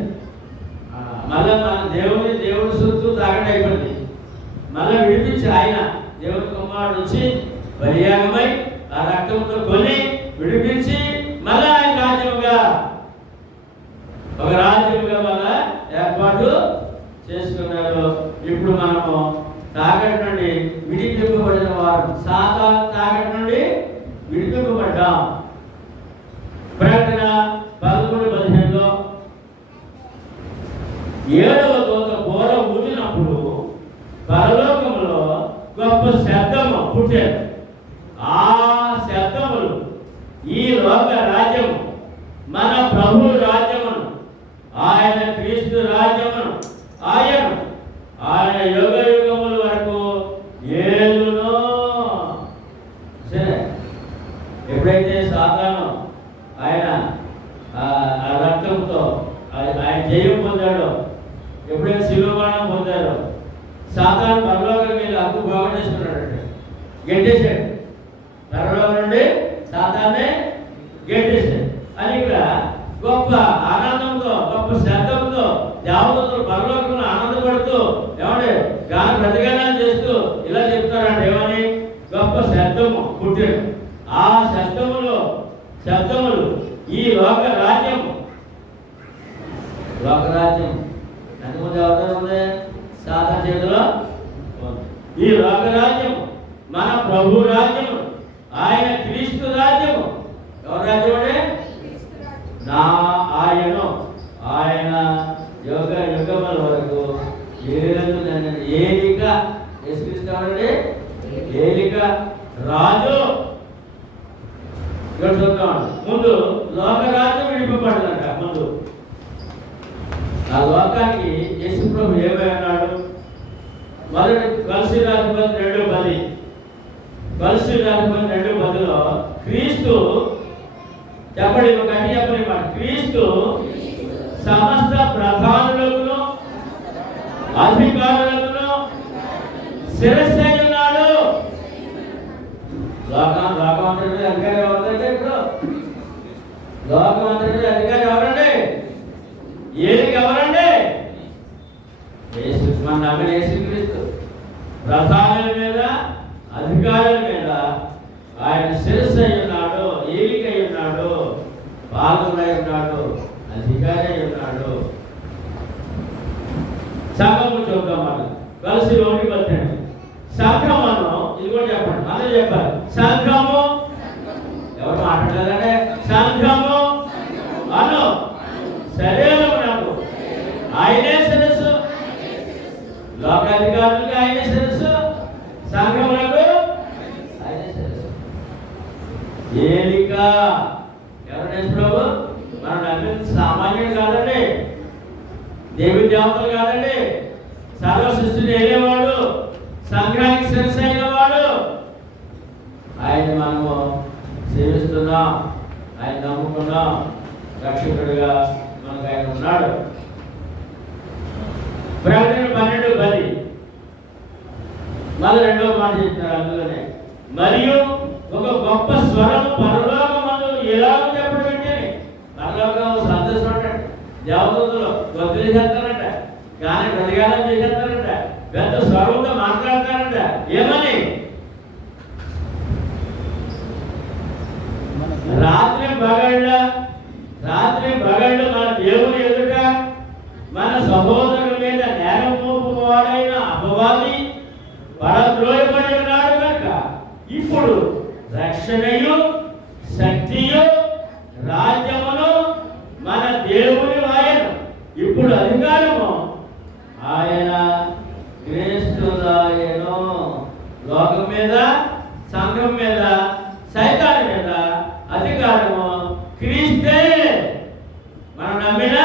మళ్ళా మన దేవుడి సొత్తు తాగడం అయిపోయింది. మళ్ళీ విడిపించి ఆయన దేవుని కుమారుడు వచ్చి బలియాగమై ఆ రక్తంతో కొని విడిపించి మళ్ళా ఆయన రాజ్యముగా ఒక రాజ్యముగా మళ్ళా ఏర్పాటు చేసుకున్నారు. ఇప్పుడు మనము తాకటి నుండి విడిపింపబడిన వారు, సాతాను తాకటి నుండి విడిపింపబడ్డాం. ప్రకటన 11:15లో 7వ దూత బోర ఊదినప్పుడు పరలోకములో గొప్ప శబ్దము పుట్టారు. ఆ శబ్దములు ఈ లోక రాజ్యము మన ప్రభు రాజ్యమును, ఆయన క్రీస్తు రాజ్యమును ఆయన యుగ యుగముల వరకు ఏలును. సరే, ఎప్పుడైతే సాతాను ఆయన రక్తంతో ఆయన జయం పొందాడో, ఎప్పుడైతే శిలువమరణం పొందాడో, సాతాను పరలోకం మీద హక్కు బాగుండేసుకున్నాడు, గెంటేశాడు. పరలోకం నుండి సాతాన్నే గెంటేశాడు అని ఇక్కడ గొప్ప ఆనందంతో గొప్ప శబ్దంతో దేవతలు పరలోకంలో ఆనందపడుతూ ఏమంటే గాలి ప్రతిగానాలు చేస్తూ ఇలా చెప్తారంటే ఏమని? గొప్ప శబ్దము పుట్టాడు. ఆ శబ్దములు ఈ లోకరాజ్యం ఎంతమంది అవతారం ఉంది? సాతాను చేతిలో ఈ లోకరాజ్యం మన ప్రభు రాజ్యము, ఆయన క్రీస్తు రాజ్యము. ఎవరి రాజ్యం అంటే ఆయన యుగ యుగముల వరకు ఏలిక యేసుక్రీస్తు ఏలిక రాజు. చూద్దాం. ముందు లోకరాజ్యం విడిపబడదంట. ముందు ఆ లోకానికి యేసు ప్రభు ఏమై అన్నాడు? మొదటి కొలస్సీ రాసిన 2:10, కొలస్సీ రాసిన 2:10లో క్రీస్తు చెప్పండి, గట్టి చెప్పని మాట, క్రీస్తు సమస్త ప్రధానులను అధికారులను శిరస్సు అయి ఉన్నాడు. లోకమంతటి అధికారి ఎవరంటే ఇప్పుడు లోకమంతటి అధికారి ఎవరండి? ఏలికి ఎవరండి? యేసు. మన నమ్మిన యేసుక్రీస్తు ప్రధానుల మీద అధికారుల మీద ఆయన శిరస్సు అయి ఉన్నాడు, ఏలిక అయి ఉన్నాడు, పాలకుడై ఉన్నాడు, అధికారి అయి ఉన్నాడు. సంఘము చూద్దాం. మనం కలిసి 1:18 సంఘము ఇది కూడా చెప్పండి, అదే చెప్పాలి. సంఘము ఎవరు మాట్లాడలేదంటే సంఘము అను శరీరము నాకు ఆయనే శిరస్సు, లోకాధికారులకు ఆయనే శిరస్సు, సంఘములకు ఆయనే శిరస్సు. ఏలిక ఎవరు? ప్రభు. మనం నమ్మిన సామాన్యుడు కాదండి, దేవి దేవతలు కాదండి, సర్వ సృష్టిని ఏలేవాడు, సంఘానికి శిరస్సు అయిన వాడు. ఆయన మనము సేవిస్తున్నాం, ఆయన నమ్ముకున్నాం, రక్షకుడిగా మనకు ఆయన ఉన్నాడు. ప్రకటన 12:10 మళ్ళీ రెండో మాట చెప్తున్నారు అందులోనే. మరియు ఒక గొప్ప స్వరం పరలోకమందు ఎలాగ చెప్పడం ఏంటని. పరలోకం సంతోషం అంటాడు, దేవదూతలు వదిలేసేస్తారంట, కానీ ప్రతిగానం చేసేస్తారంట, పెద్ద స్వరంతో మాట్లాడతారంట. ఏమని? రాత్రి పగళ్ళు మన దేవుని ఎదుట మన సహోదరుల మీద నేరం మోపువాడైన అపవాది పడద్రోయబడి ఉన్నాడు కనుక ఇప్పుడు రక్షణయు శక్తియు రాజ్యమును మన దేవుని ఆయన, ఇప్పుడు అధికారము ఆయన క్రీస్తుదాయను. లోకం మీద, సంఘం మీద, సైతాన్ మీద అధికారము క్రీస్తే. మనం నమ్మిన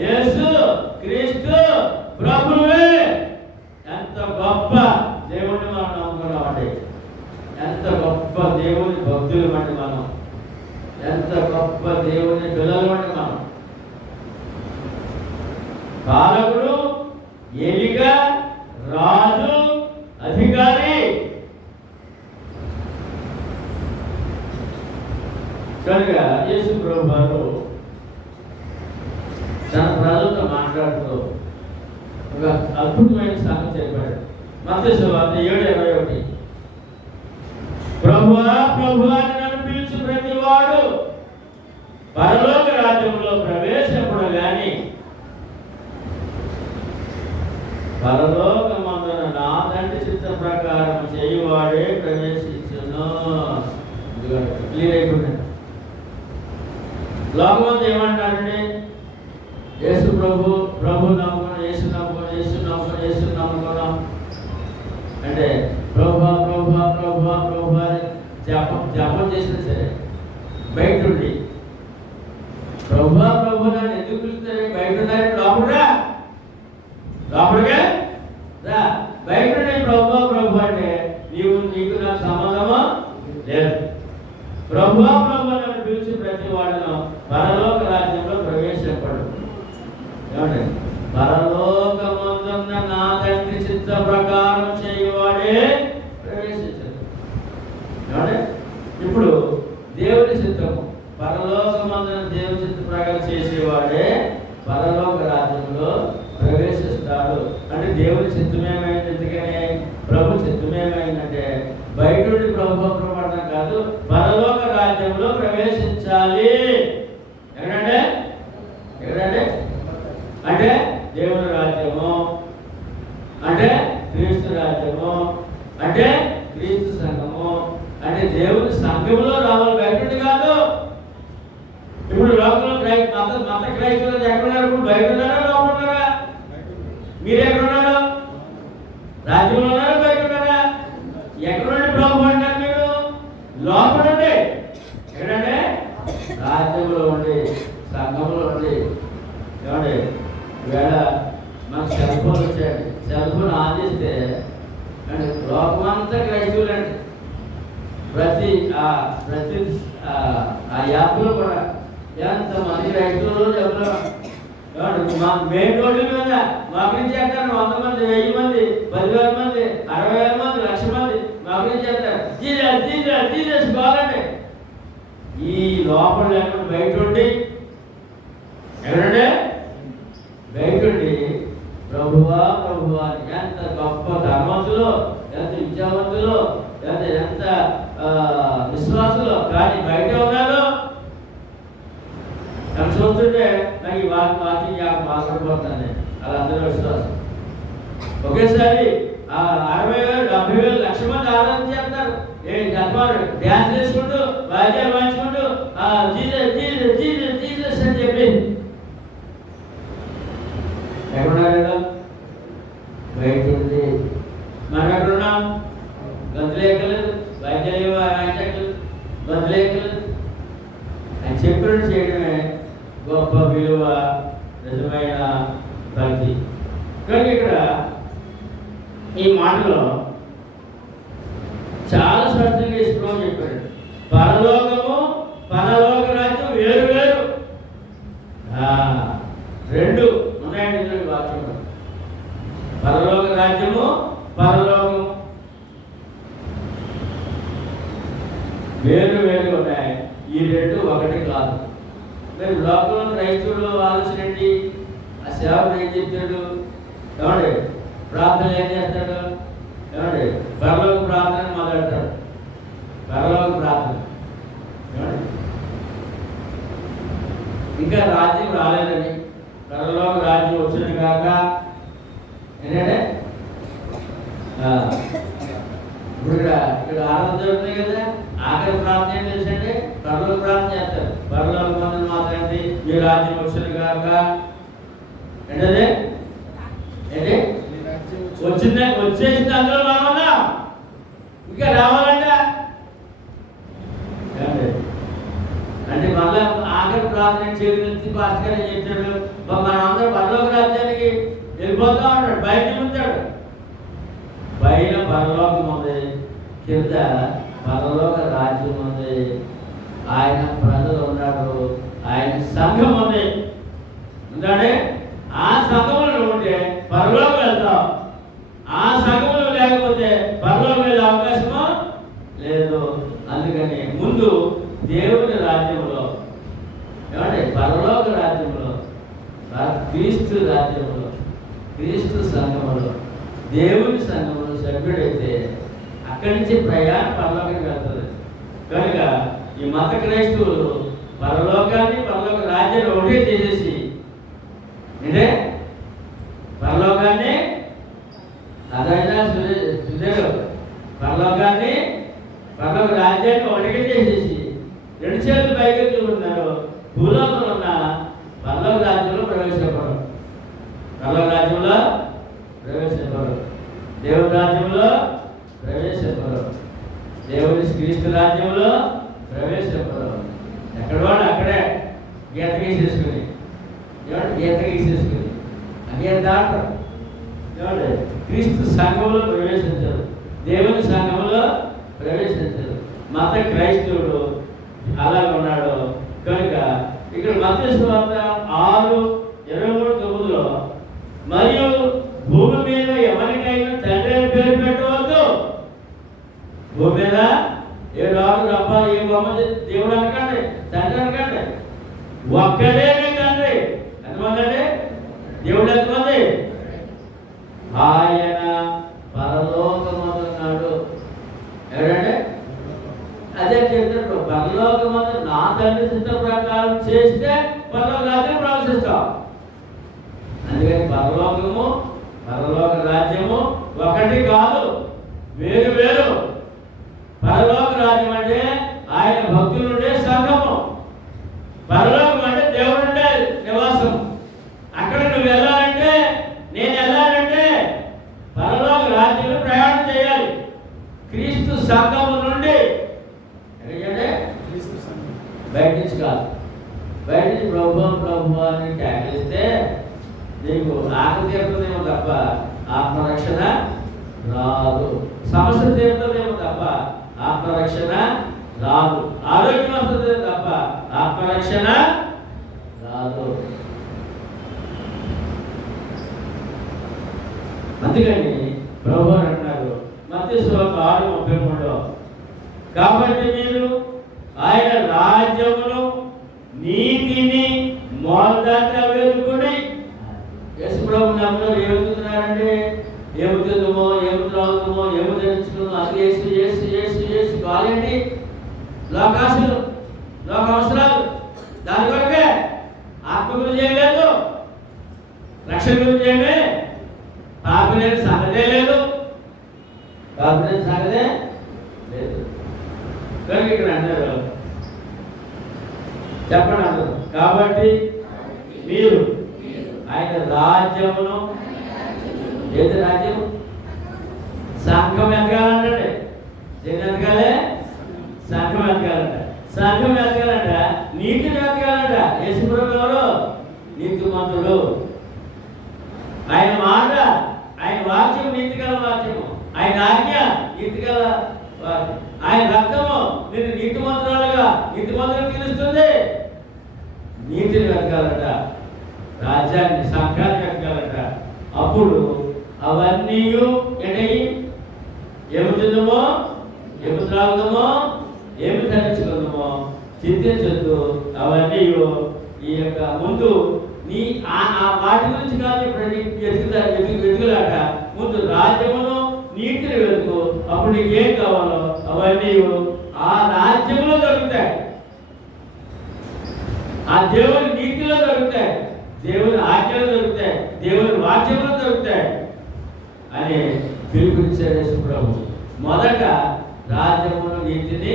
యేసు క్రీస్తు ప్రభువే. ఎంత గొప్ప దేవుడిని మనం నమ్ముకున్నాం అండి, ఎంత గొప్ప దేవుని భక్తులు అండి మనం, ఎంత గొప్ప దేవుని పిల్లలు అండి మనం. పాలకుడు, ఏలిక, రాజు, అధికారి. కనుక యేసు ప్రభు వారు తన ప్రజలతో మాట్లాడుతూ ఒక అద్భుతమైన సంగతి చెప్పాడు. మత్తయి సువార్త 7:21 ప్రభువా ప్రభువా అని నన్ను పిలిచి ప్రతివాడు పరలోక రాజ్యంలో ప్రవేశింపడు గాని పరలోకమందున నా తండ్రి చిత్త ప్రకారం చేయువాడే ప్రవేశించును. క్లియర్ అయిపోయింది. లోకమంతా ఏమంటారండి? యేసు ప్రభు నమ్ముకున్నాం, యేసు నమ్ముకున్నాం అంటే ప్రభువా ప్రభువా ప్రభువా ప్రభువా అని జపం చేసినా సరే బయట ఉండి ప్రభువా ప్రభు నన్ను ఎందుకు పిలుస్తారు? బయట ఉన్నారు, లోపలిగా రా. బయట ప్రభువా ప్రభు అంటే నీకు నాకు సంబంధమా లేదు. ప్రభువా ప్రభు నన్ను పిలిచి ప్రతి వాడును పరలోక రాజ్యంలో ప్రవేశపడు. ఏమండి? పరలోకమందున్న నా తండ్రి చిత్త ప్రకారం చేయువాడే ప్రవేశించడు. ఏమండి? ఇప్పుడు దేవుని చిత్తము, పరలోకమందున దేవుని చిత్త ప్రకారం చేసేవాడే పరలోక రాజ్యంలో ప్రవేశిస్తాడు. అంటే దేవుని చిత్తమేమైంది? ఎందుకనే ప్రభు చిత్తమేమైందంటే బయట నుండి ప్రభు ప్రమాణం కాదు, పరలోక రాజ్యంలో ప్రవేశించాలి. ఎక్కడంటే అంటే దేవుని రాజ్యము, అంటే క్రీస్తు రాజ్యము, అంటే క్రీస్తు సంఘము, అంటే దేవుని సంఘములో రావాలి, బయట నుండి కాదు. ఇప్పుడు లోకంలో మత క్రైస్తవులు ఎక్కడున్నారు? ఇప్పుడు బయట ఉన్నారా, లోపల ఉన్నారా? మీరు ఎక్కడున్నారు? రాజ్యంలో ఉన్నారా, బయట ఉన్నారా? ఎక్కడ నుండి ప్రభు అంటారు? మీరు లోపల ఉండే. ఎక్కడంటే ఈవేళ మనకు సెల్ ఫోన్ వచ్చాయండి. సెల్ ఫోన్ ఆన్ చేస్తే అండి లోకమంతా క్రైస్తవులండి. ప్రతి ఆ యాప్లో కూడా ఎంతమంది క్రైస్తవులు చెప్తారు. మా మెయిన్ రోడ్ల మీద మా గురించి చేస్తారు 100 మంది, 1000 మంది, 10,000 మంది, 60,000 మంది, 1,00,000 మంది మా గురించి చేస్తారు. జీజస్ బాగుంటే ఈ లోపల లేకుండా బయట ఉండి ఎవరంటే బయట ఉండి ప్రభువా ప్రభువా ఎంత గొప్ప ధర్మవంతులు, ఎంత విద్యావంతులు, ఎంత విశ్వాసులు, కానీ బయట ఉన్నారు. నన్ను చూస్తుంటే నాకు ఈ వాక్యం మాట్లాడిపోతుంది. వాళ్ళందరూ విశ్వాసం. ఒకేసారి 60,000, 70,000, 1,00,000 మంది ఆరాధన చేస్తారు. డ్యాన్స్ చేసుకుంటూ వాద్యాలు వాయించుకుంటూ జీసస్ అని చెప్పి ఎక్కడున్నారు? బయట ఉంది. మనం ఎక్కడున్నాం? గంతులేకలేదు, వాద్యాలు వాయించట్లేదు, గంతులేకలేదు. ఆయన చెప్పినట్టు చేయడమే గొప్ప విలువ, నిజమైన భక్తి. కానీ ఇక్కడ ఈ మాటలో చాలా స్పష్టంగా ఇష్టం చెప్పాడు. పరలోకము పరలోక రాజ్యం వేరు వేరు. 2 ఉన్నాయండి ఇందులో వాక్యంలో. పరలోక రాజ్యము పరలోకము వేరు వేరు ఉన్నాయి. ఈ 2 ఒకటి కాదు. మరి లోకంలో క్రైస్తవులు ఆలోచన ఏంటి? ఆ సేవకుడు ఏం చెప్తాడు? ఏమండి ప్రార్థన ఏం చేస్తాడు? ఏమండి పరలోక ప్రార్థన మొదలెడతాడు. పరలోక ప్రార్థన ఏమండి ఇంకా రాజ్యం రాలేదండి. పరలోక రాజ్యం వచ్చిన కాక ఏంటంటే ఇప్పుడు ఇక్కడ ఆరాధన జరుగుతుంది కదా. ఆఖరి ప్రార్థన ఏం తెలుసండి? పరలోక ప్రార్థన చేస్తారు. పరలోక మందులు మాత్రమే ఈ రాజ్యం వచ్చిన కాక ఏంటది ఏంటి వచ్చేసింది. అందులో మనం ఇంకా రావాలంట అంటే మళ్ళా ఆఖరి ప్రార్థన చేతి పాస్టర్ గారు చెప్తాడు, మనం అందరం పరలోక రాజ్యానికి వెళ్ళిపోతా ఉంటాడు. బయట ఉంటాడు. పైన పరలోకం ఉంది, కింద పరలోక రాజ్యం ఉంది. ఆయన ప్రజలు ఉన్నాడు, ఆయన సంఘం ఉంది. ఎందుకంటే ఆ సంఘంలో ఉంటే పరలోకం వెళ్తాం. ఆ సంఘంలో లేకపోతే పరలోకం వెళ్ళే అవకాశమో లేదు. అందుకని ముందు దేవుని రాజ్యంలో ఏమంటే పరలోక రాజ్యంలో, క్రీస్తు రాజ్యంలో, క్రీస్తు సంఘంలో, దేవుని సంఘంలో సభ్యుడైతే అక్కడి నుంచి ప్రయాణం పరలోకానికి వెళ్తుంది. కనుక ఈ మత క్రైస్తవులు పరలోకాన్ని పరలోక రాజ్యాన్ని ఒకటే చేసేసి అంటే పరలోకాన్ని అదైనా సుధీరు పరలోకాన్ని పరలోక రాజ్యాన్ని ఒకటిగా చేసేసి 2 చేతులు పైకి ఉన్నారు. భూలోకంలో ఉన్న పరలోక రాజ్యంలో ప్రవేశపడరు. పరలోక రాజ్యంలో ప్రవేశపడరు. దేవుని రాజ్యంలో ప్రవేశపడరు. దేవుని క్రీస్తు రాజ్యంలో ప్రవేశపడరు. ఎక్కడ వాడు అక్కడే గీత గీసేసుకుని గీత గీసేసుకుని అదే దాటరు. ఏమంటే క్రీస్తు సంఘంలో ప్రవేశించరు. దేవుని సంఘంలో ప్రవేశించరు. మత క్రైస్తవుడు అలాగ ఉన్నాడు. కనుక ఇక్కడ మత్తయి సువార్త 6:23-9 మరియు భూమి మీద ఎవరికైనా తండ్రి అని పేరు పెట్టవద్దు. భూమి మీద ఏ రాజు రప్ప ఏ బొమ్మ దేవుడు అనకండి, తండ్రి అనకండి. ఒక్కడే తండ్రి. ఎంతమంది అండి? దేవుడు ఎంతమంది? ఆయన పరలోకమందున్నాడు. ఎవరంటే అదే చెప్తాడు, పరలోకమందు నా తండ్రి చిత్త ప్రకారం చేస్తే పరలోక రాజ్యం ప్రవేశిస్తాం. అందుకని పరలోకము పరలోక రాజ్యము ఒకటి కాదు, వేరు వేరు. పరలోక రాజ్యం అంటే ఆయన భక్తులుండే సంఘము. పరలోకం అంటే దేవుడుండే నివాసం. అక్కడ నువ్వు వెళ్ళాలంటే, నేను వెళ్ళాలంటే పరలోక రాజ్యంలో ప్రయాణం చేయాలి. క్రీస్తు సంఘము నుండి బయట నుంచి కాదు. బయట నుంచి ప్రభు ప్రభు అని ట్యాగిలిస్తే నీకు ఆకలి తీరుతుందేమో తప్ప ఆత్మరక్షణ రాదు. సమస్య తీరుతుందేమో తప్ప ఆత్మరక్షణ రాదు. ఆరోగ్యం వస్తుంది తప్ప ఆత్మరక్షణ రాదు. అందుకని ప్రభు అంటున్నారు మత్తయి సువార్త 6:33, కాబట్టి మీరు ఆయన రాజ్యమును నీతిని మొదట వెతుకుడి. యేసు ప్రభు నమ్ములో ఏమవుతున్నారంటే ఏముతుందో ఏమి త్రాగుతుందో ఏమి ధరించుకుందో అది ఏసు ఏసు ఏసు ఏసు కాలేంటి లోకాశలు లోక అవసరాలు దాని కొరకే ఆత్మ గురించి ఏం లేదు, రక్షణ గురించి ఏమే పాప లేని సంగతే లేదు, పాప లేని సంగతే లేదు. కనుక ఇక్కడ అంటారు చెప్పండి అంటారు కాబట్టి మీరు ఆయన రాజ్యమును, ఏది రాజ్యం? సంఘం ఎదగాలంటే దేన్ని ఎదగాలి? సంఘం ఎదగాలంట. సంఘం ఎదగాలంట నీతిని ఎదగాలంట. యేసుప్రభు ఎవరు? నీతిమంతుడు. ఆయన మాట, ఆయన వాక్యం నీతిగల వాక్యము, ఆయన ఆజ్ఞ నీతిగల వాక్యం, ఆయన రక్తము నేను నీతిమంతురాలుగా నీతిమంతులు తెలుస్తుంది. నీతిని వెతకాలట, రాజ్యాన్ని సంఘాన్ని వెతకాలట. అప్పుడు అవన్నీ ఏంటయి? ఏమి తిందామో, ఏమి త్రాగుదామో, ఏమి ధరించుకుందామో చింతించద్దు. అవన్నీ ఈ యొక్క ముందు నీ వాటి గురించి కాదు ఇప్పుడు వెతుకులాట. ముందు రాజ్యమును నీతిని వెతుకు, అప్పుడు నీకు ఏం కావాలో అవన్నీ ఆ రాజ్యములో దొరుకుతాయి, ఆ దేవుని నీతిలో దొరుకుతాయి, దేవుని ఆజ్ఞలు దొరుకుతాయి, దేవుని వాక్యములు దొరుకుతాయి అని పిలుపునిచ్చాడు యేసు ప్రభు. మొదట రాజ్యమును నీతిని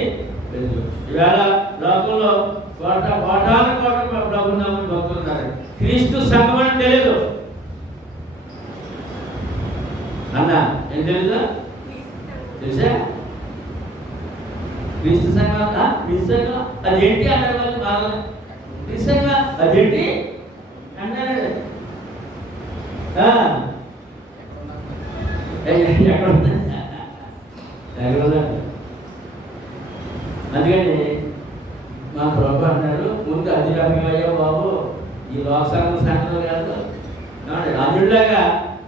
వెతుకు. ఈవేళ లోకంలో కోటాను కోట ప్రభు నామని భక్తులున్నారు. క్రీస్తు సంఘం అని తెలియదు అన్న, ఏం తెలీదా? తెలుసా? క్రీస్తు సంఘం క్రీస్తు సంఘం అదేంటి అన్నారు వాళ్ళు బాగా. క్రీస్తు సంఘం అదేంటి అన్నారు. ఎక్కడ అందుకని మా ప్రభు అన్నారు ముందు అది రకమయ్యా బాబు, ఈ లోక సంఘం సంఘంలో కాదు అన్యుడిలాగా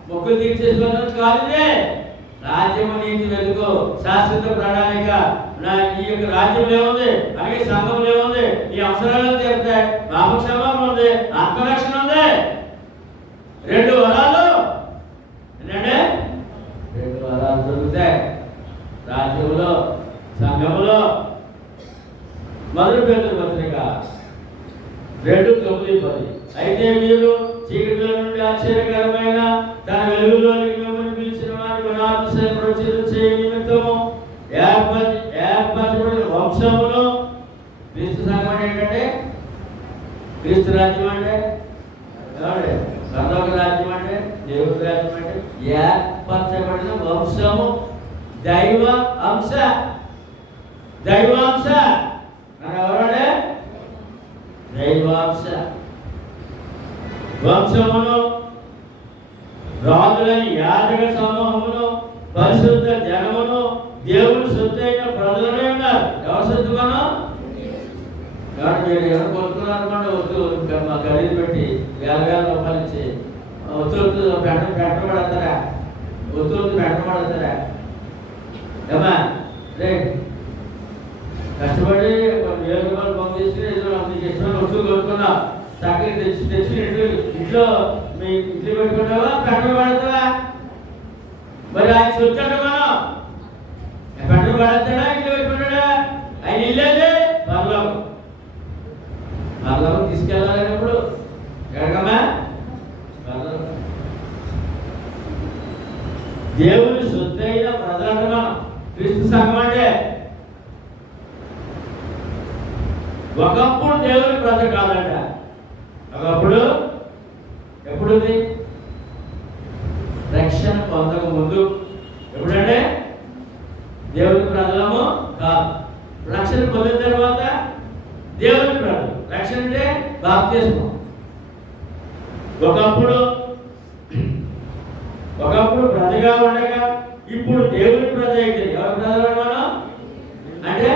మొక్కులు తీర్చేసుకోవడం కాదుదే. రాజ్యము నీతి వెతుకో, శాశ్వత ప్రణాళిక. ఈ యొక్క రాజ్యంలో ఏముంది, అలాగే సంఘంలో ఏముంది, ఈ అవసరాలు తీరుతాయి, పాపక్షేమం ఉంది, ఆత్మరక్షణ ఉంది. 2 వరాలు ఏంటంటే 2 వరాలు దొరుకుతాయి రాజ్యంలో సంఘములో. మొదటి పేతురు పత్రిక 2:9-10, అయితే మీరు చీకటిలో నుండి ఆశ్చర్యకరమైన తన వెలుగులోనికి మిమ్మల్ని పిలిచిన వారి గుణాతిశయపరచడం చేయ నిమిత్తము ఏర్పరచబడిన వంశమును. క్రీస్తు సంఘం ఏంటంటే క్రీస్తు రాజ్యం అంటే ఏమంటే పరలోక రాజ్యం అంటే దేవుడి రాజ్యం అంటే ఏర్పరచబడిన వంశము, దైవ అంశ. దైవాంశ ఎవరంటే దైవాంశ. వంశమును, రాజులని యాజక సమూహమును, పరిశుద్ధ జనమును, దేవుని సొత్తైన ప్రజలనే ఉన్నారు. ఎవరు సొత్తుగాను? కాబట్టి మీరు ఎవరు కొనుక్కున్నారనుకోండి, వస్తువులు మా ఖరీదు పెట్టి 50,000 రూపాయలు ఇచ్చి వస్తువులు పెట్టబడతారా? వస్తువులు పెట్టబడతారా? ఏమా రే కష్టపడి 1,000 రూపాయలు పంపించి మీకు ఇష్టమైన వస్తువులు కొనుక్కున్నా, చక్కగా తెచ్చి ఇంట్లో మీ ఇంట్లో పెట్టుకుంటావా పెట్టబడతావా? మరి ఆయన సొచ్చాడు, మనం పెట్టబడతాడా ఇంట్లో పెట్టుకుంటాడా? ఆయన ఇల్లేదే పరలోకం. పరలోకం తీసుకెళ్ళాలన్నప్పుడు ఎక్కడికమ్మా? పరలోకం. దేవుని శుద్ధైన ప్రజలంట మనం. క్రీస్తు సంఘం అంటే ఒకప్పుడు దేవుని ప్రజ కాదంట. ఒకప్పుడు ఎప్పుడుంది? రక్షణ పొందక ముందు. ఎప్పుడంటే దేవుని ప్రజలము కాదు. రక్షణ పొందిన తర్వాత దేవుని ప్రజలు. రక్షణ అంటే బాప్తిస్మం. ఒకప్పుడు ఒకప్పుడు ప్రజగా ఉండగా ఇప్పుడు దేవుని ప్రజ అయితే ఎవరి ప్రజలు మనం అంటే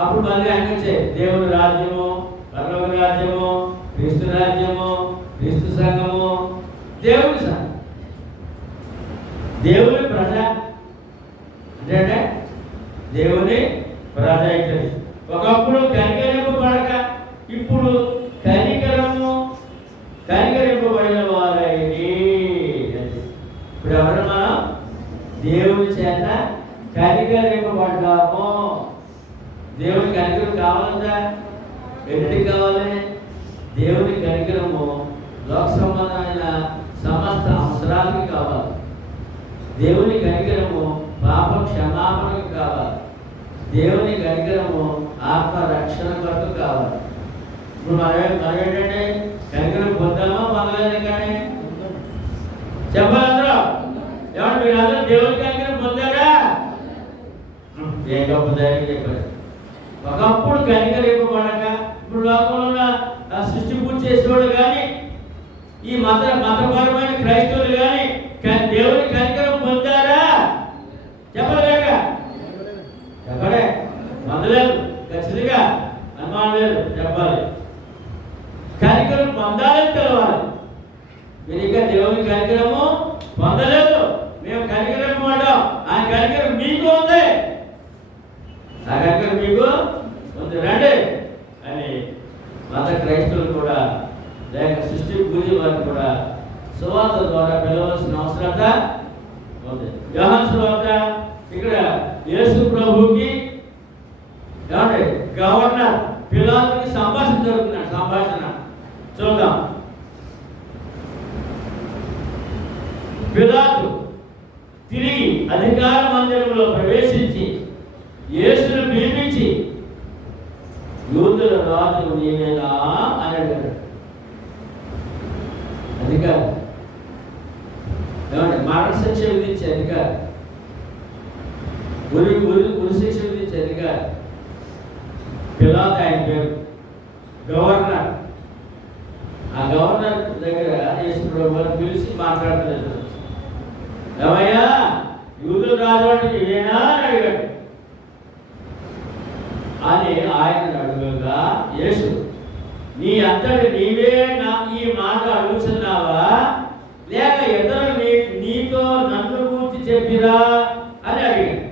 అప్పుడు మళ్ళీ అనిపించే దేవుని రాజ్యము, పరలోక రాజ్యము, క్రీస్తు రాజ్యము, క్రీస్తు సంఘము, దేవుని సంఘం, దేవుని ప్రజ అంటే దేవుని ప్రజ అయితే. ఒకప్పుడు కనికరింపబడక ఇప్పుడు కనికరింపబడిన వారైంది. ఇప్పుడు ఎవరు మనం దేవుని చేత కనికరింపబడ్డాము. దేవుని కనికరం కావాలంటే ఎన్నిటికి కావాలి? దేవుని కనికరము లోక సంబంధమైన సమస్త అవసరాలకి కావాలి. దేవుని కనికరము పాప క్షమాపణకు కావాలి. దేవుని కనికరము ఆత్మ రక్షణ కొరకు కావాలి. ఇప్పుడు మనం ఏంటంటే కనికరం పొందామా పొందలేదు? కానీ చెప్పాలందరూ ఎవరు మీరు అందరూ దేవుని కనికరం పొందారా? ఏ గొప్ప ధైర్యం చెప్పారు. ఒకప్పుడు కనికరింపబడక ఇప్పుడు లోకంలో సృష్టి పూర్తి చేసేవాడు కానీ ఈ మతపరమైన క్రైస్తవులు కానీ దేవుని కనికరం పొందారా? చెప్పలేక చెప్పలే, పొందలేదు. ఖచ్చితంగా అనుమానం లేదు, చెప్పాలి. కనికరం పొందాలని తెలవాలి. మీరు ఇంకా దేవుని కనికరము పొందలేదు. మేము కనికరం పొందాం. ఆ కనికరం మీకు ఉంది, ఆ కనికరం మీకు ఉంది, రండి అని మత క్రైస్తవులు కూడా లేక సృష్టి పూజ వారు కూడా సువార్త ద్వారా పిలవలసిన అవసరత ఉంది. యోహాను సువార్త ఇక్కడ యేసు ప్రభుకి ఏమంటే గవర్నర్ పిలాతుకి సంభాషణ జరుగుతున్నాడు. సంభాషణ చూద్దాం. పిలాతు తిరిగి అధికార మందిరంలో ప్రవేశించి యేసును పిలిపించి యూదుల రాజు నీవేనా అని అడిగాడు. అధికారం ఏమంటే మరణశిక్ష విధించే అధికారం, ఉరి శిక్ష విధించే అధికారం. పిలాతు ఆయన పేరు, గవర్నర్. ఆ గవర్నర్ దగ్గర యేసు ప్రభువుని పిలిచి మాట్లాడుతున్నారు. ఏమయ్యా యూదుల రాజు అంటే నీవేనా అని అడిగాడు. అని ఆయన అడుగుగా యేసు నీ అంతటి నీవే ఈ మాట అడుగుతున్నావా లేక ఇతరులు నీతో నన్ను గురించి చెప్పిరా అని అడిగాడు.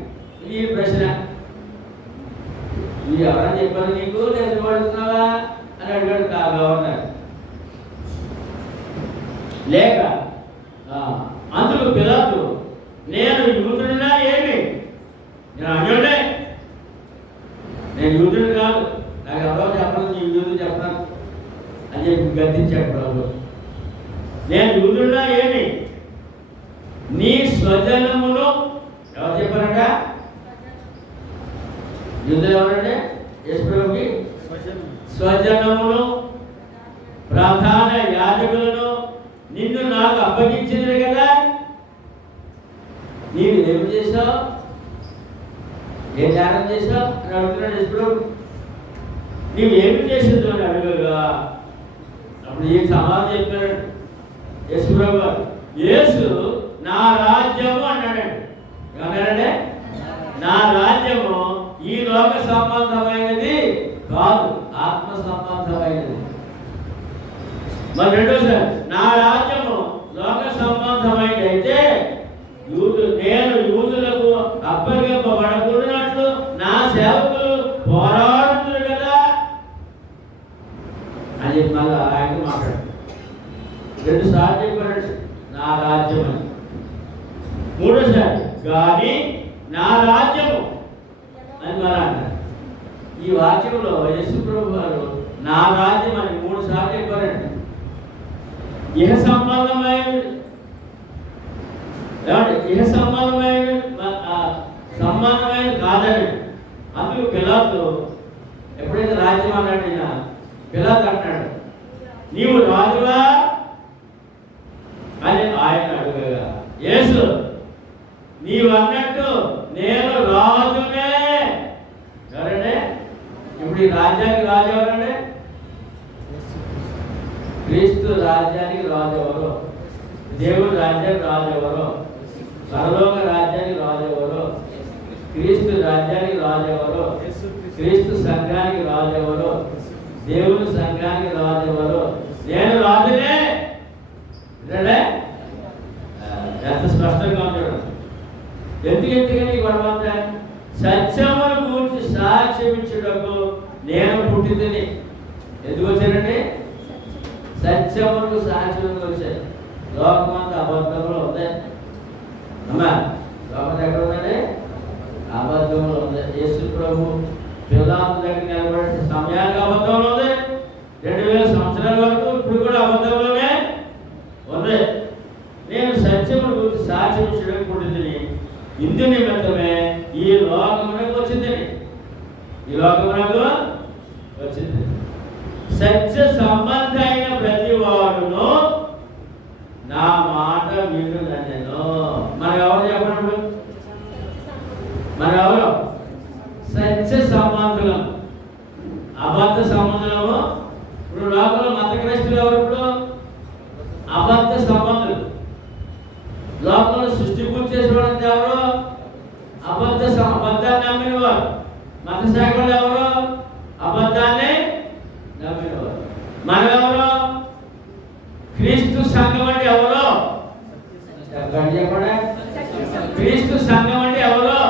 ఈ ప్రశ్న ఇది ఎవరని చెప్పారు నీకు, నేను పడుతున్నావా అని అడిగాడు ఆ గవర్నర్. లేక అందుకు పిలాతు నేను యూదుడినా ఏమి, నేను అన్యుడే, నేను యూదుడు కాదు, నాకు ఎవరో చెప్పను, నీ యూదుడు చెప్పను అని చెప్పి గద్దించాడు ప్రభు. నేను యూదుడినా ఏమి, నీ స్వజనమును ఎవరు చెప్పారట? యూదుడు ఎవరంటే యేసు ప్రభుకి స్వజనమును ప్రధాన యాజకులను నిన్ను నాకు అప్పగించింది కదా, నీవు ఏమి చేశావు, ఏ ధ్యానం చేశావు అని అడుగుతున్నాడు యేసు ప్రభు. నీవు ఏమి చేసిందో అని అడుగుగా అప్పుడు ఈ సమాధానం చెప్పాడు యేసు ప్రభు. యేసు నా రాజ్యము అన్నాడండి. ఏమన్నాడంటే నా రాజ్యము ఈ లోక సంబంధమైనది కాదు, ఆత్మ సంబంధమైనది. మరి రెండోసారి నా రాజ్యము లోక సంబంధమైనది అయితే నేను యూదులకు అప్పగింపబడకూడనట్లు నా సేవకులు పోరాడుతున్నారు కదా అని మళ్ళీ ఆయన మాట్లాడు. 2 సార్లు చెప్పాడు నా రాజ్యం అని. 3వసారి కానీ నా రాజ్యము అని మరి అన్నారు. ఈ వాక్యంలో యేసు ప్రభు వారు నా రాజ్యం అని 3 సార్లు చెప్పారండి. ఇహ సంబంధమైన సంబంధమైన కాదని. అందుకు పిలాతు ఎప్పుడైతే రాజ్యం అన్నాడు ఈయన, పిలాతు అంటాడు నీవు రాజువా అని ఆయన అడుగగా యేసు నీవు అన్నట్టు నేను రాజునే. ఎవరంటే ఇప్పుడు ఈ రాజ్యానికి రాజు ఎవరండి? క్రీస్తు రాజ్యానికి రాజు ఎవరు? దేవుడి రాజ్యానికి రాజు ఎవరు? పరలోక రాజ్యానికి రాజు ఎవరు? క్రీస్తు రాజ్యానికి రాజు ఎవరు? క్రీస్తు సంఘానికి రాజు ఎవరు? దేవుని సంఘానికి రాజు ఎవరు? నేను రాజునే. ఎంత స్పష్టంగా ఉంటాడు. ఎందుకని గొడవ? సత్యమును గురించి సాక్ష్యమిచ్చుటకు నేను పుట్టిందని. ఎందుకు వచ్చానండి? సత్యమును సాక్ష్యం వచ్చాయి. లోకమంతా అబద్ధంలో ఉంది అమ్మా. లోకం ఎక్కడ ఉందండి? అబద్ధంలో ఉంది. యేసు ప్రభు పిలాతు దగ్గర నిలబడే సమయానికి అబద్ధంలో ఉంది. 2000 సంవత్సరాల వరకు ఇప్పుడు కూడా అబద్ధంలోనే ఉంది. నేను సత్యమును గురించి సాక్ష్యం ఇచ్చడానికి పుట్టిందని, ఇందు నిమిత్తమే ఈ లోకమునకు వచ్చిందని. ఈ లోకమునకు వచ్చింది. సత్య సంబంధ అయిన ప్రతి వాడును నా మాట వినునెను. మనం ఎవరు చెప్పినప్పుడు? మనం ఎవరు? సత్య సంబంధులం, అబద్ధ సంబంధులము. ఇప్పుడు లోకంలో మతగ్రస్తులు ఎవరు? ఇప్పుడు అబద్ధ సంబంధులు. లోకంలో సృష్టి పూర్తి చేసేవాడు ఎవరు? అబద్ధాన్ని నమ్మిన వారు. మత శాఖలు ఎవరు? అబద్ధాన్ని నమ్మిన వారు. మనం ఎవరు? క్రీస్తు సంఘం అంటే ఎవరు? చెప్పండి. క్రీస్తు సంఘం అంటే ఎవరు?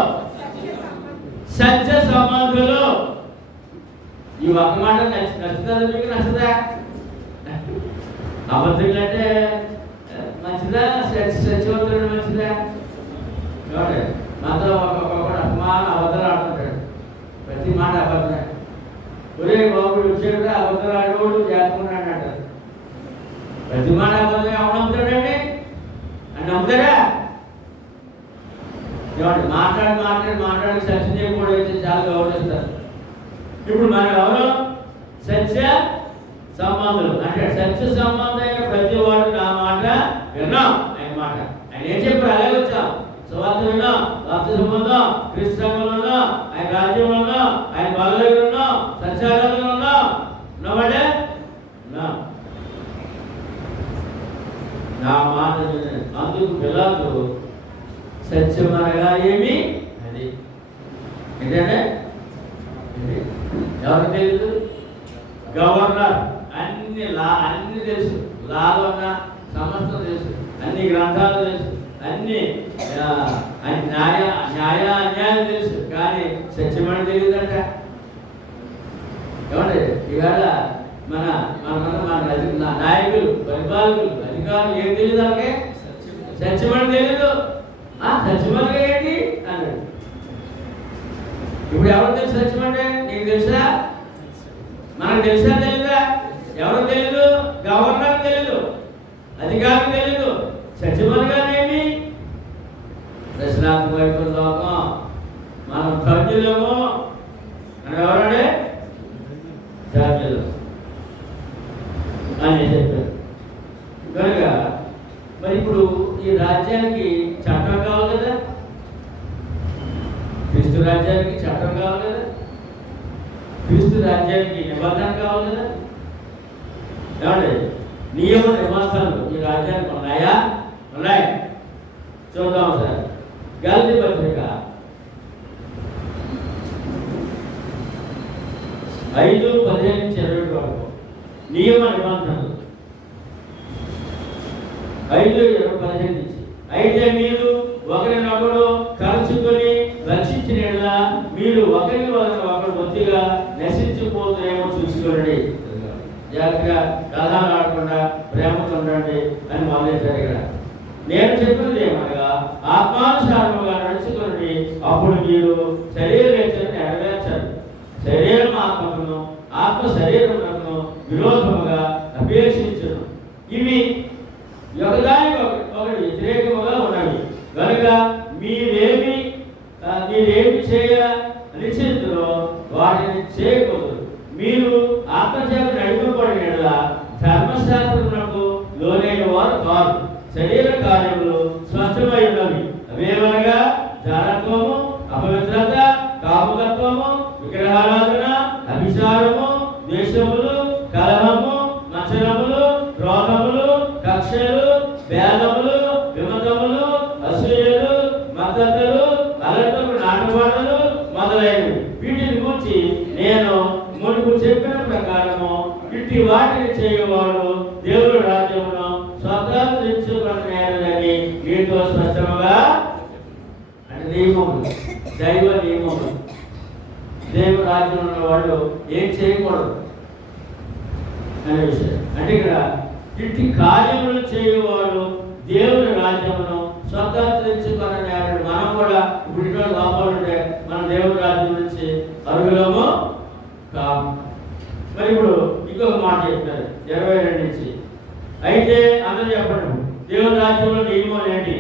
సత్య సంబంధులు. ఈ ఒక్క మాట నచ్చుతుందా మీకు? నచ్చదా? అబద్ధులు అంటే మంచిదా? సత్యవంతుడు మంచిదా? చూడండి, మాతో ఒక్కొక్కడు అపమాన అబద్ధాలు ఆడుతుంటాడు. ప్రతి మాట అబద్ధమే. ఒరే బాబుడు వచ్చాడు, అబద్ధాలు ఆడేవాడు జాతకున్నాడు అంటారు. ప్రతి మాట అబద్ధమే. ఎవడు నమ్ముతాడండి? అని నమ్ముతారా? చూడండి, మాట్లాడి సత్యం చేయకూడదు అయితే చాలా గౌరవిస్తారు. ఇప్పుడు మనం ఎవరు? సత్య సంబంధులు. అంటే సత్య సంబంధమైన ప్రతి వాడు నా మాట విన్నాం. ఆయన మాట ఆయన ఏం చెప్పారు అలాగే వచ్చాం. సువార్త విన్నాం, బాప్తిజం పొందాం, క్రీస్తు సంఘంలో ఉన్నాం, ఆయన రాజ్యంలో ఉన్నాం, ఆయన బాధ దగ్గర ఉన్నాం, సత్యారాధనలో ఉన్నామంటే నా మాట. అందుకు పిలాతు సత్యం అనగా ఏమి అది ఏంటంటే ఎవరికి తెలియదు? గవర్నర్ అన్ని తెలుసు, లాలో ఉన్న సమస్తం తెలుసు, అన్ని గ్రంథాలు తెలుసు, అన్ని అన్యాయం తెలుసు, కానీ సత్యమని తెలియదంట. ఏమంటే ఇవాళ మన నాయకులు, పరిపాలకులు, అధికారులు ఏం తెలియదు? అలాగే సత్యమని తెలియదు. సత్యమని ఏంటి అన్నాడు. ఇప్పుడు ఎవరు తెలుసు సత్యం అంటే? నీకు తెలుసా? మనకు తెలుసా? తెలీదా? ఎవరు తెలీదు? గవర్నర్ తెలీదు, అధికారులు తెలీదు. సత్యమనగానేమి? దశరాత్రి వైపు లోకం మనం ధన్యులము అని ఎవరంటే ధన్యులు అని చెప్పారు. కనుక మరి ఇప్పుడు ఈ రాజ్యానికి చట్టం కావాలి కదా? క్రీస్తు రాజ్యానికి చట్టం కావాలి కదా? క్రీస్తు రాజ్యానికి నిబంధన కావాలి కదా? ఏమండి, నియమ నిబంధనలు ఈ రాజ్యానికి ఉన్నాయా? ఉన్నాయి. చూద్దాం సార్. గలతీ పత్రిక 5:15-20 వరకు నియమ నిబంధనలు. 5:15 అయితే మీరు ఒకరినొకరు కలుసుకొని రక్షించిన మీరు ఒకరి వలన ఒకరు బొత్తిగా నశించిపోతుందేమో చూసుకోండి. జాగ్రత్తగా కలహాలు ఆడకుండా ప్రేమతో ఉండండి అని మొదలెట్టారు. ఇక్కడ నేను చెప్పినది ఏమనగా ఆత్మానుసారముగా నడుచుకోండి, అప్పుడు మీరు శరీరేచ్ఛను నెరవేర్చాలి. శరీరం ఆత్మను, ఆత్మ శరీరములను విరోధముగా అపేక్షించును. ఇవి ఒకదానికి ఒకటి వ్యతిరేకముగా ఉన్నవి. కనుక మీరేమి చేయ నిశ్చితులో వాటిని చేయకూడదు. మీరు ఆత్మచేత నడిపబడిన ధర్మశాస్త్రమునకు లోనైన వారు కాదు. శరీర కార్యములు స్పష్టమై ఉన్నవి. అవేమనగా జారత్వము, అపవిత్రత, కాముకత్వము, విగ్రహారాధన, అభిచారము, ద్వేషములు, కలహము, మత్సరములు, క్రోధములు, కక్షలు, భేదములు, విమతములు, అసూయలు, స్వతంత్రించుకునేదని వీటితో స్పష్టముగా అంటే నియమములు, దైవ నియమములు. దేవుని రాజ్యంలో ఉన్న వాళ్ళు ఏం చేయకూడదు అనే విషయం. అంటే ఇక్కడ ఇట్టి కార్యములు చేయవాడు దేవుని రాజ్యమును స్వతంత్రించుకునేవాడు. మనం కూడా ఇప్పుడు ఇటువంటి లోపాలు ఉంటే మన దేవుని రాజ్యం నుంచి అర్హులము కాము. మరి ఇప్పుడు ఇంకొక మాట చెప్తారు 22 నుంచి. అయితే అందరూ చెప్పండి, దేవుని రాజ్యంలో నియమం ఏంటి?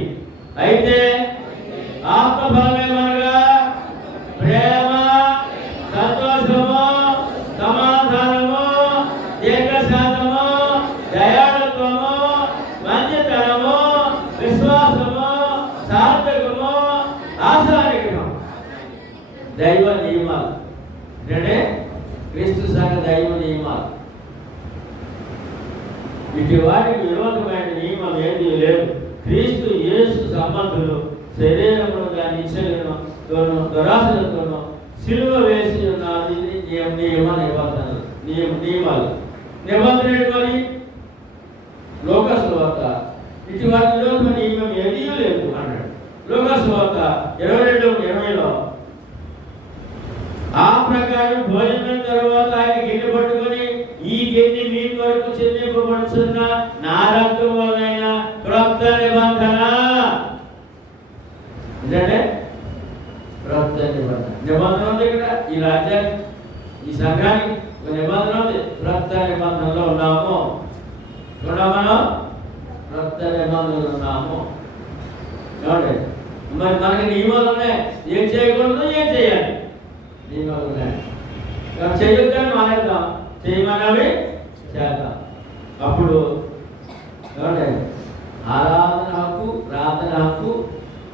అయితే ఆత్మఫలమేమనగా ప్రేమ, సంతోషము, సమాధానము, దీర్ఘశాంతము, దయాళుత్వము, మంచితనము, విశ్వాసము, సాత్వికము, ఆశానికము. దైవ నియమాలు అంటే క్రీస్తు సంఘ దైవ నియమాలు. వీటి వాటికి విరోధమైన నియమం ఏది లేదు. క్రీస్తు యేసు సంబంధులు శరీరంలో కానీ ఇచ్చలతోనూ దురాశలతోనూ సిలువ వేసి ఉన్నారు. ఇది నియమ నిబంధనలు, నియమాలు. నిబంధన మరి లోకసువార్త ఇటు వాటి విరోధమైన నియమం ఏదీ లేదు అన్నాడు. లోకసువార్త 22:20లో ఆ ప్రకారం భోజనం తర్వాత ఆయన గిన్నె పట్టుకొని, ఈ గిన్నె మీ కొరకు చెల్లింపబడుతున్న నా రక్తం వలన క్రొత్త నిబంధన. ఏంటంటే క్రొత్త నిబంధన ఉంది ఇక్కడ. ఈ రాజ్యానికి, ఈ సంఘానికి నిబంధన ఉంది. క్రొత్త నిబంధనలో ఉన్నాము. మనం క్రొత్త నిబంధనలు ఉన్నాము. ఏమండి? మరి మనకి నియమాలు ఉన్నాయి. ఏం చేయకూడదు, ఏం చేయాలి నియమాలు ఉన్నాయి. చేయొద్దని మానేద్దాం, చేయమన్నవి చేద్దాం. అప్పుడు ఏమంటే ఆరాధన హక్కు, ప్రార్థన హక్కు,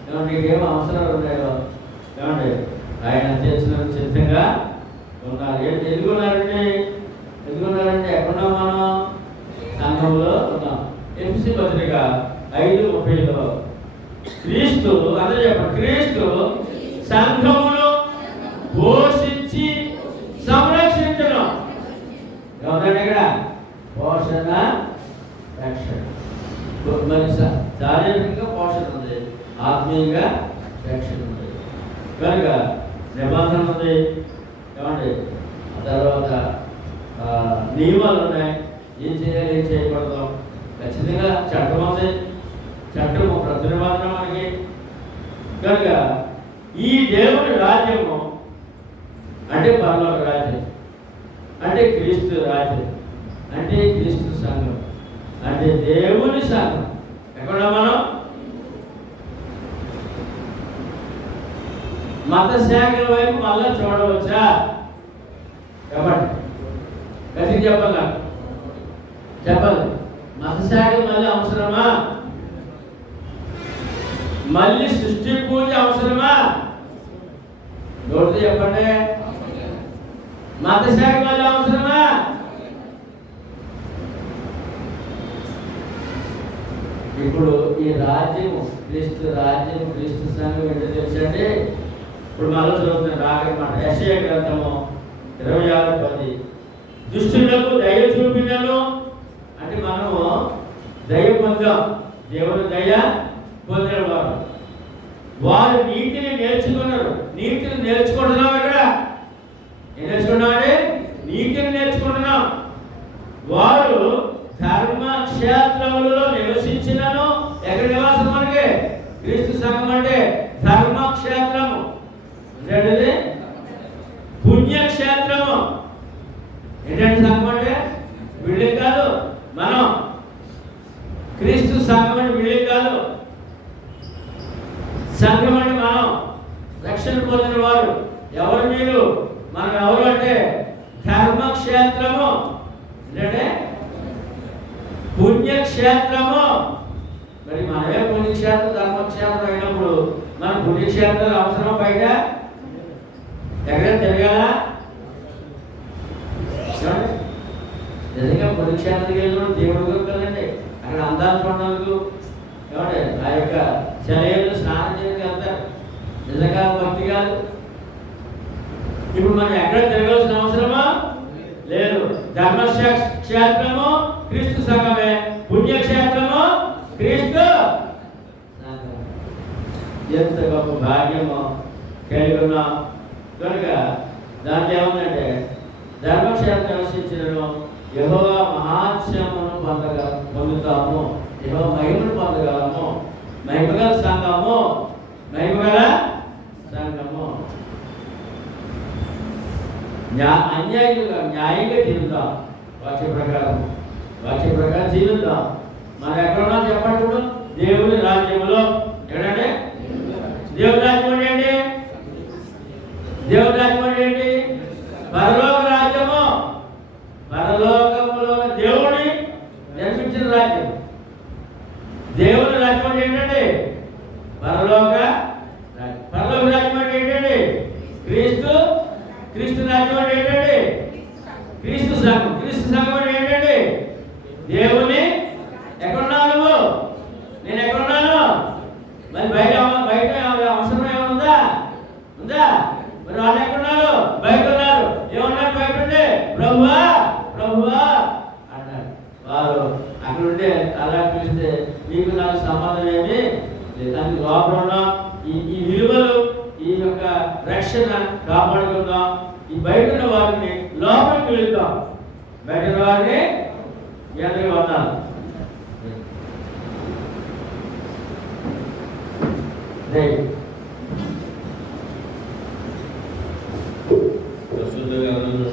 ఏమంటే ఏమో అవసరాలు ఉన్నాయో ఏమంటే ఆయన చేసిన సిద్ధంగా ఉన్నారు. ఎందుకున్నారంటే ఎక్కడున్నాం మనం? సంఘంలో ఉన్నాం. ఎఫెసీ పత్రిక 5:30లో క్రీస్తు, అదే చెప్పండి, క్రీస్తు సంఘమును పోషించి సంరక్షించడం. ఏమంటే ఇక్కడ పోషణ, రక్షణ. మరి శారీరకంగా పోషణ ఉంది, ఆత్మీయంగా రక్షణ ఉంది. కనుక నిబంధన ఉంది. ఏమండి? ఆ తర్వాత నియమాలు ఉన్నాయి. ఏం చేయాలి, ఏం చేయకూడదు. ఖచ్చితంగా చట్టం ఉంది. చట్టము ప్రతి నిబంధన మనకి. కనుక ఈ దేవుని రాజ్యము అంటే పరలోక రాజ్యం, అంటే క్రీస్తు రాజ్యం, అంటే క్రీస్తు సంఘం, అంటే దేవుని సంఘం. ఎక్కడ మనం మత శాఖల వైపు మళ్ళా చూడవచ్చా? చెప్పండి, గట్టిగా చెప్పాలా? చెప్పాలి. మత శాఖ మళ్ళీ అవసరమా? మళ్ళీ సృష్టి పూజ అవసరమా? నోటితో చెప్పండి. మత శాఖ మళ్ళీ అవసరమా? ఇప్పుడు ఈ రాజ్యము, క్రీస్తు రాజ్యం, క్రీస్తు సంఘం ఏంటో తెలుసండి. ఇప్పుడు మళ్ళీ చదువుతున్న రాగమాట యెషయా గ్రంథము 26:10. దుష్టులకు దయ చూపినను, అంటే మనము దయ పొందాం. దేవుడు దయ పొందిన వారు, వారు నీతిని నేర్చుకున్నారు. నీతిని నేర్చుకుంటున్నాం. ఇక్కడ ఏం నేర్చుకున్నామంటే నీతిని నేర్చుకుంటున్నాం. వారు ధర్మక్షేత్రములలో నివసించినను. ఎక్కడ నివాసం మనకి? క్రీస్తు సంఘం అంటే ధర్మక్షేత్రము, ఏంటంటే పుణ్యక్షేత్రము. ఏంటంటే సంఘం అంటే బిల్డింగ్ కాదు. మనం క్రీస్తు సంఘం అంటే బిల్డింగ్ కాదు. సంఘం అంటే మనం రక్షణ పొందిన వారు. ఎవరు మీరు? మనం ఎవరు అంటే ధర్మక్షేత్రము, ఏంటంటే పుణ్యక్షేత్రము. మరి మనమే పుణ్యక్షేత్రం, ధర్మక్షేత్రం అయినప్పుడు మన పుణ్యక్షేత్రాలు అవసరం. బయట ఎక్కడ తిరగాల? నిజంగా పుణ్యక్షేత్రానికి వెళ్ళినప్పుడు దేవుడు గురు కదండి. అక్కడ అందాలు చూడడానికి, ఏమంటే ఆ యొక్క శరీరంలో స్నానం చేయడానికి వెళ్తారు. నిజంగా భక్తి కాదు. ఇప్పుడు మనం ఎక్కడ తిరగాల్సిన అవసరమా లేదు. ధర్మక్షేత్రము క్రీస్తు సంఘమే, పుణ్యక్షేత్రము క్రీస్తు ఎంత గొప్ప భాగ్యమో కలిగి ఉన్నాం కనుక దాంట్లో ఏముందంటే ధర్మక్షేత్రం నివసించడం యెహోవా మహాత్మ్యమును పొందుతాము, యెహోవా మహిమను పొందగలము, మహిమగల సంఘము, మహిమగల సంఘము. న్యాయంగా జీవిద్దాం, వాక్య ప్రకారం జీవిద్దాం. మనం ఎక్కడున్నా చెప్పండి. ఇప్పుడు దేవుని రాజ్యంలో ఎక్కడంటే దేవుని రాజ్యం ఏంటి? దేవుని రాజ్యం ఏంటి? పరలోక రాజ్యము. పరలోకములో దేవుని నిర్మించిన రాజ్యం. దేవుని రాజ్యం ఏంటండి? పరలోక రాజ్యం అంటే ఏంటండి? క్రీస్తు రాజ్యం అంటే ఏంటండి? క్రీస్తు సంఘం అంటే ఏంటండి? దేవుని ఎక్కడున్నావు నువ్వు? నేను ఎక్కడున్నాను? మరి బయట అవసరం ఏమన్నా ఉందా? మరి వాళ్ళు ఎక్కడున్నారు? బయట ఉన్నారు. ఏమన్నారు? బయట ఉండే ప్రభువా అన్నారు. వారు అక్కడ ఉండే అలా పిలిస్తే మీకు నాకు సంబంధం ఏమి దానికి లోపల ఈ విలువలు, ఈ యొక్క రక్షణ కాపాడుకుందాం. ఈ బయట ఉన్న వారిని లోపలికి వెళ్తాం, బయట వారిని ఎదురు వద్దాం. పరిశుద్ధ గ్రంథంలో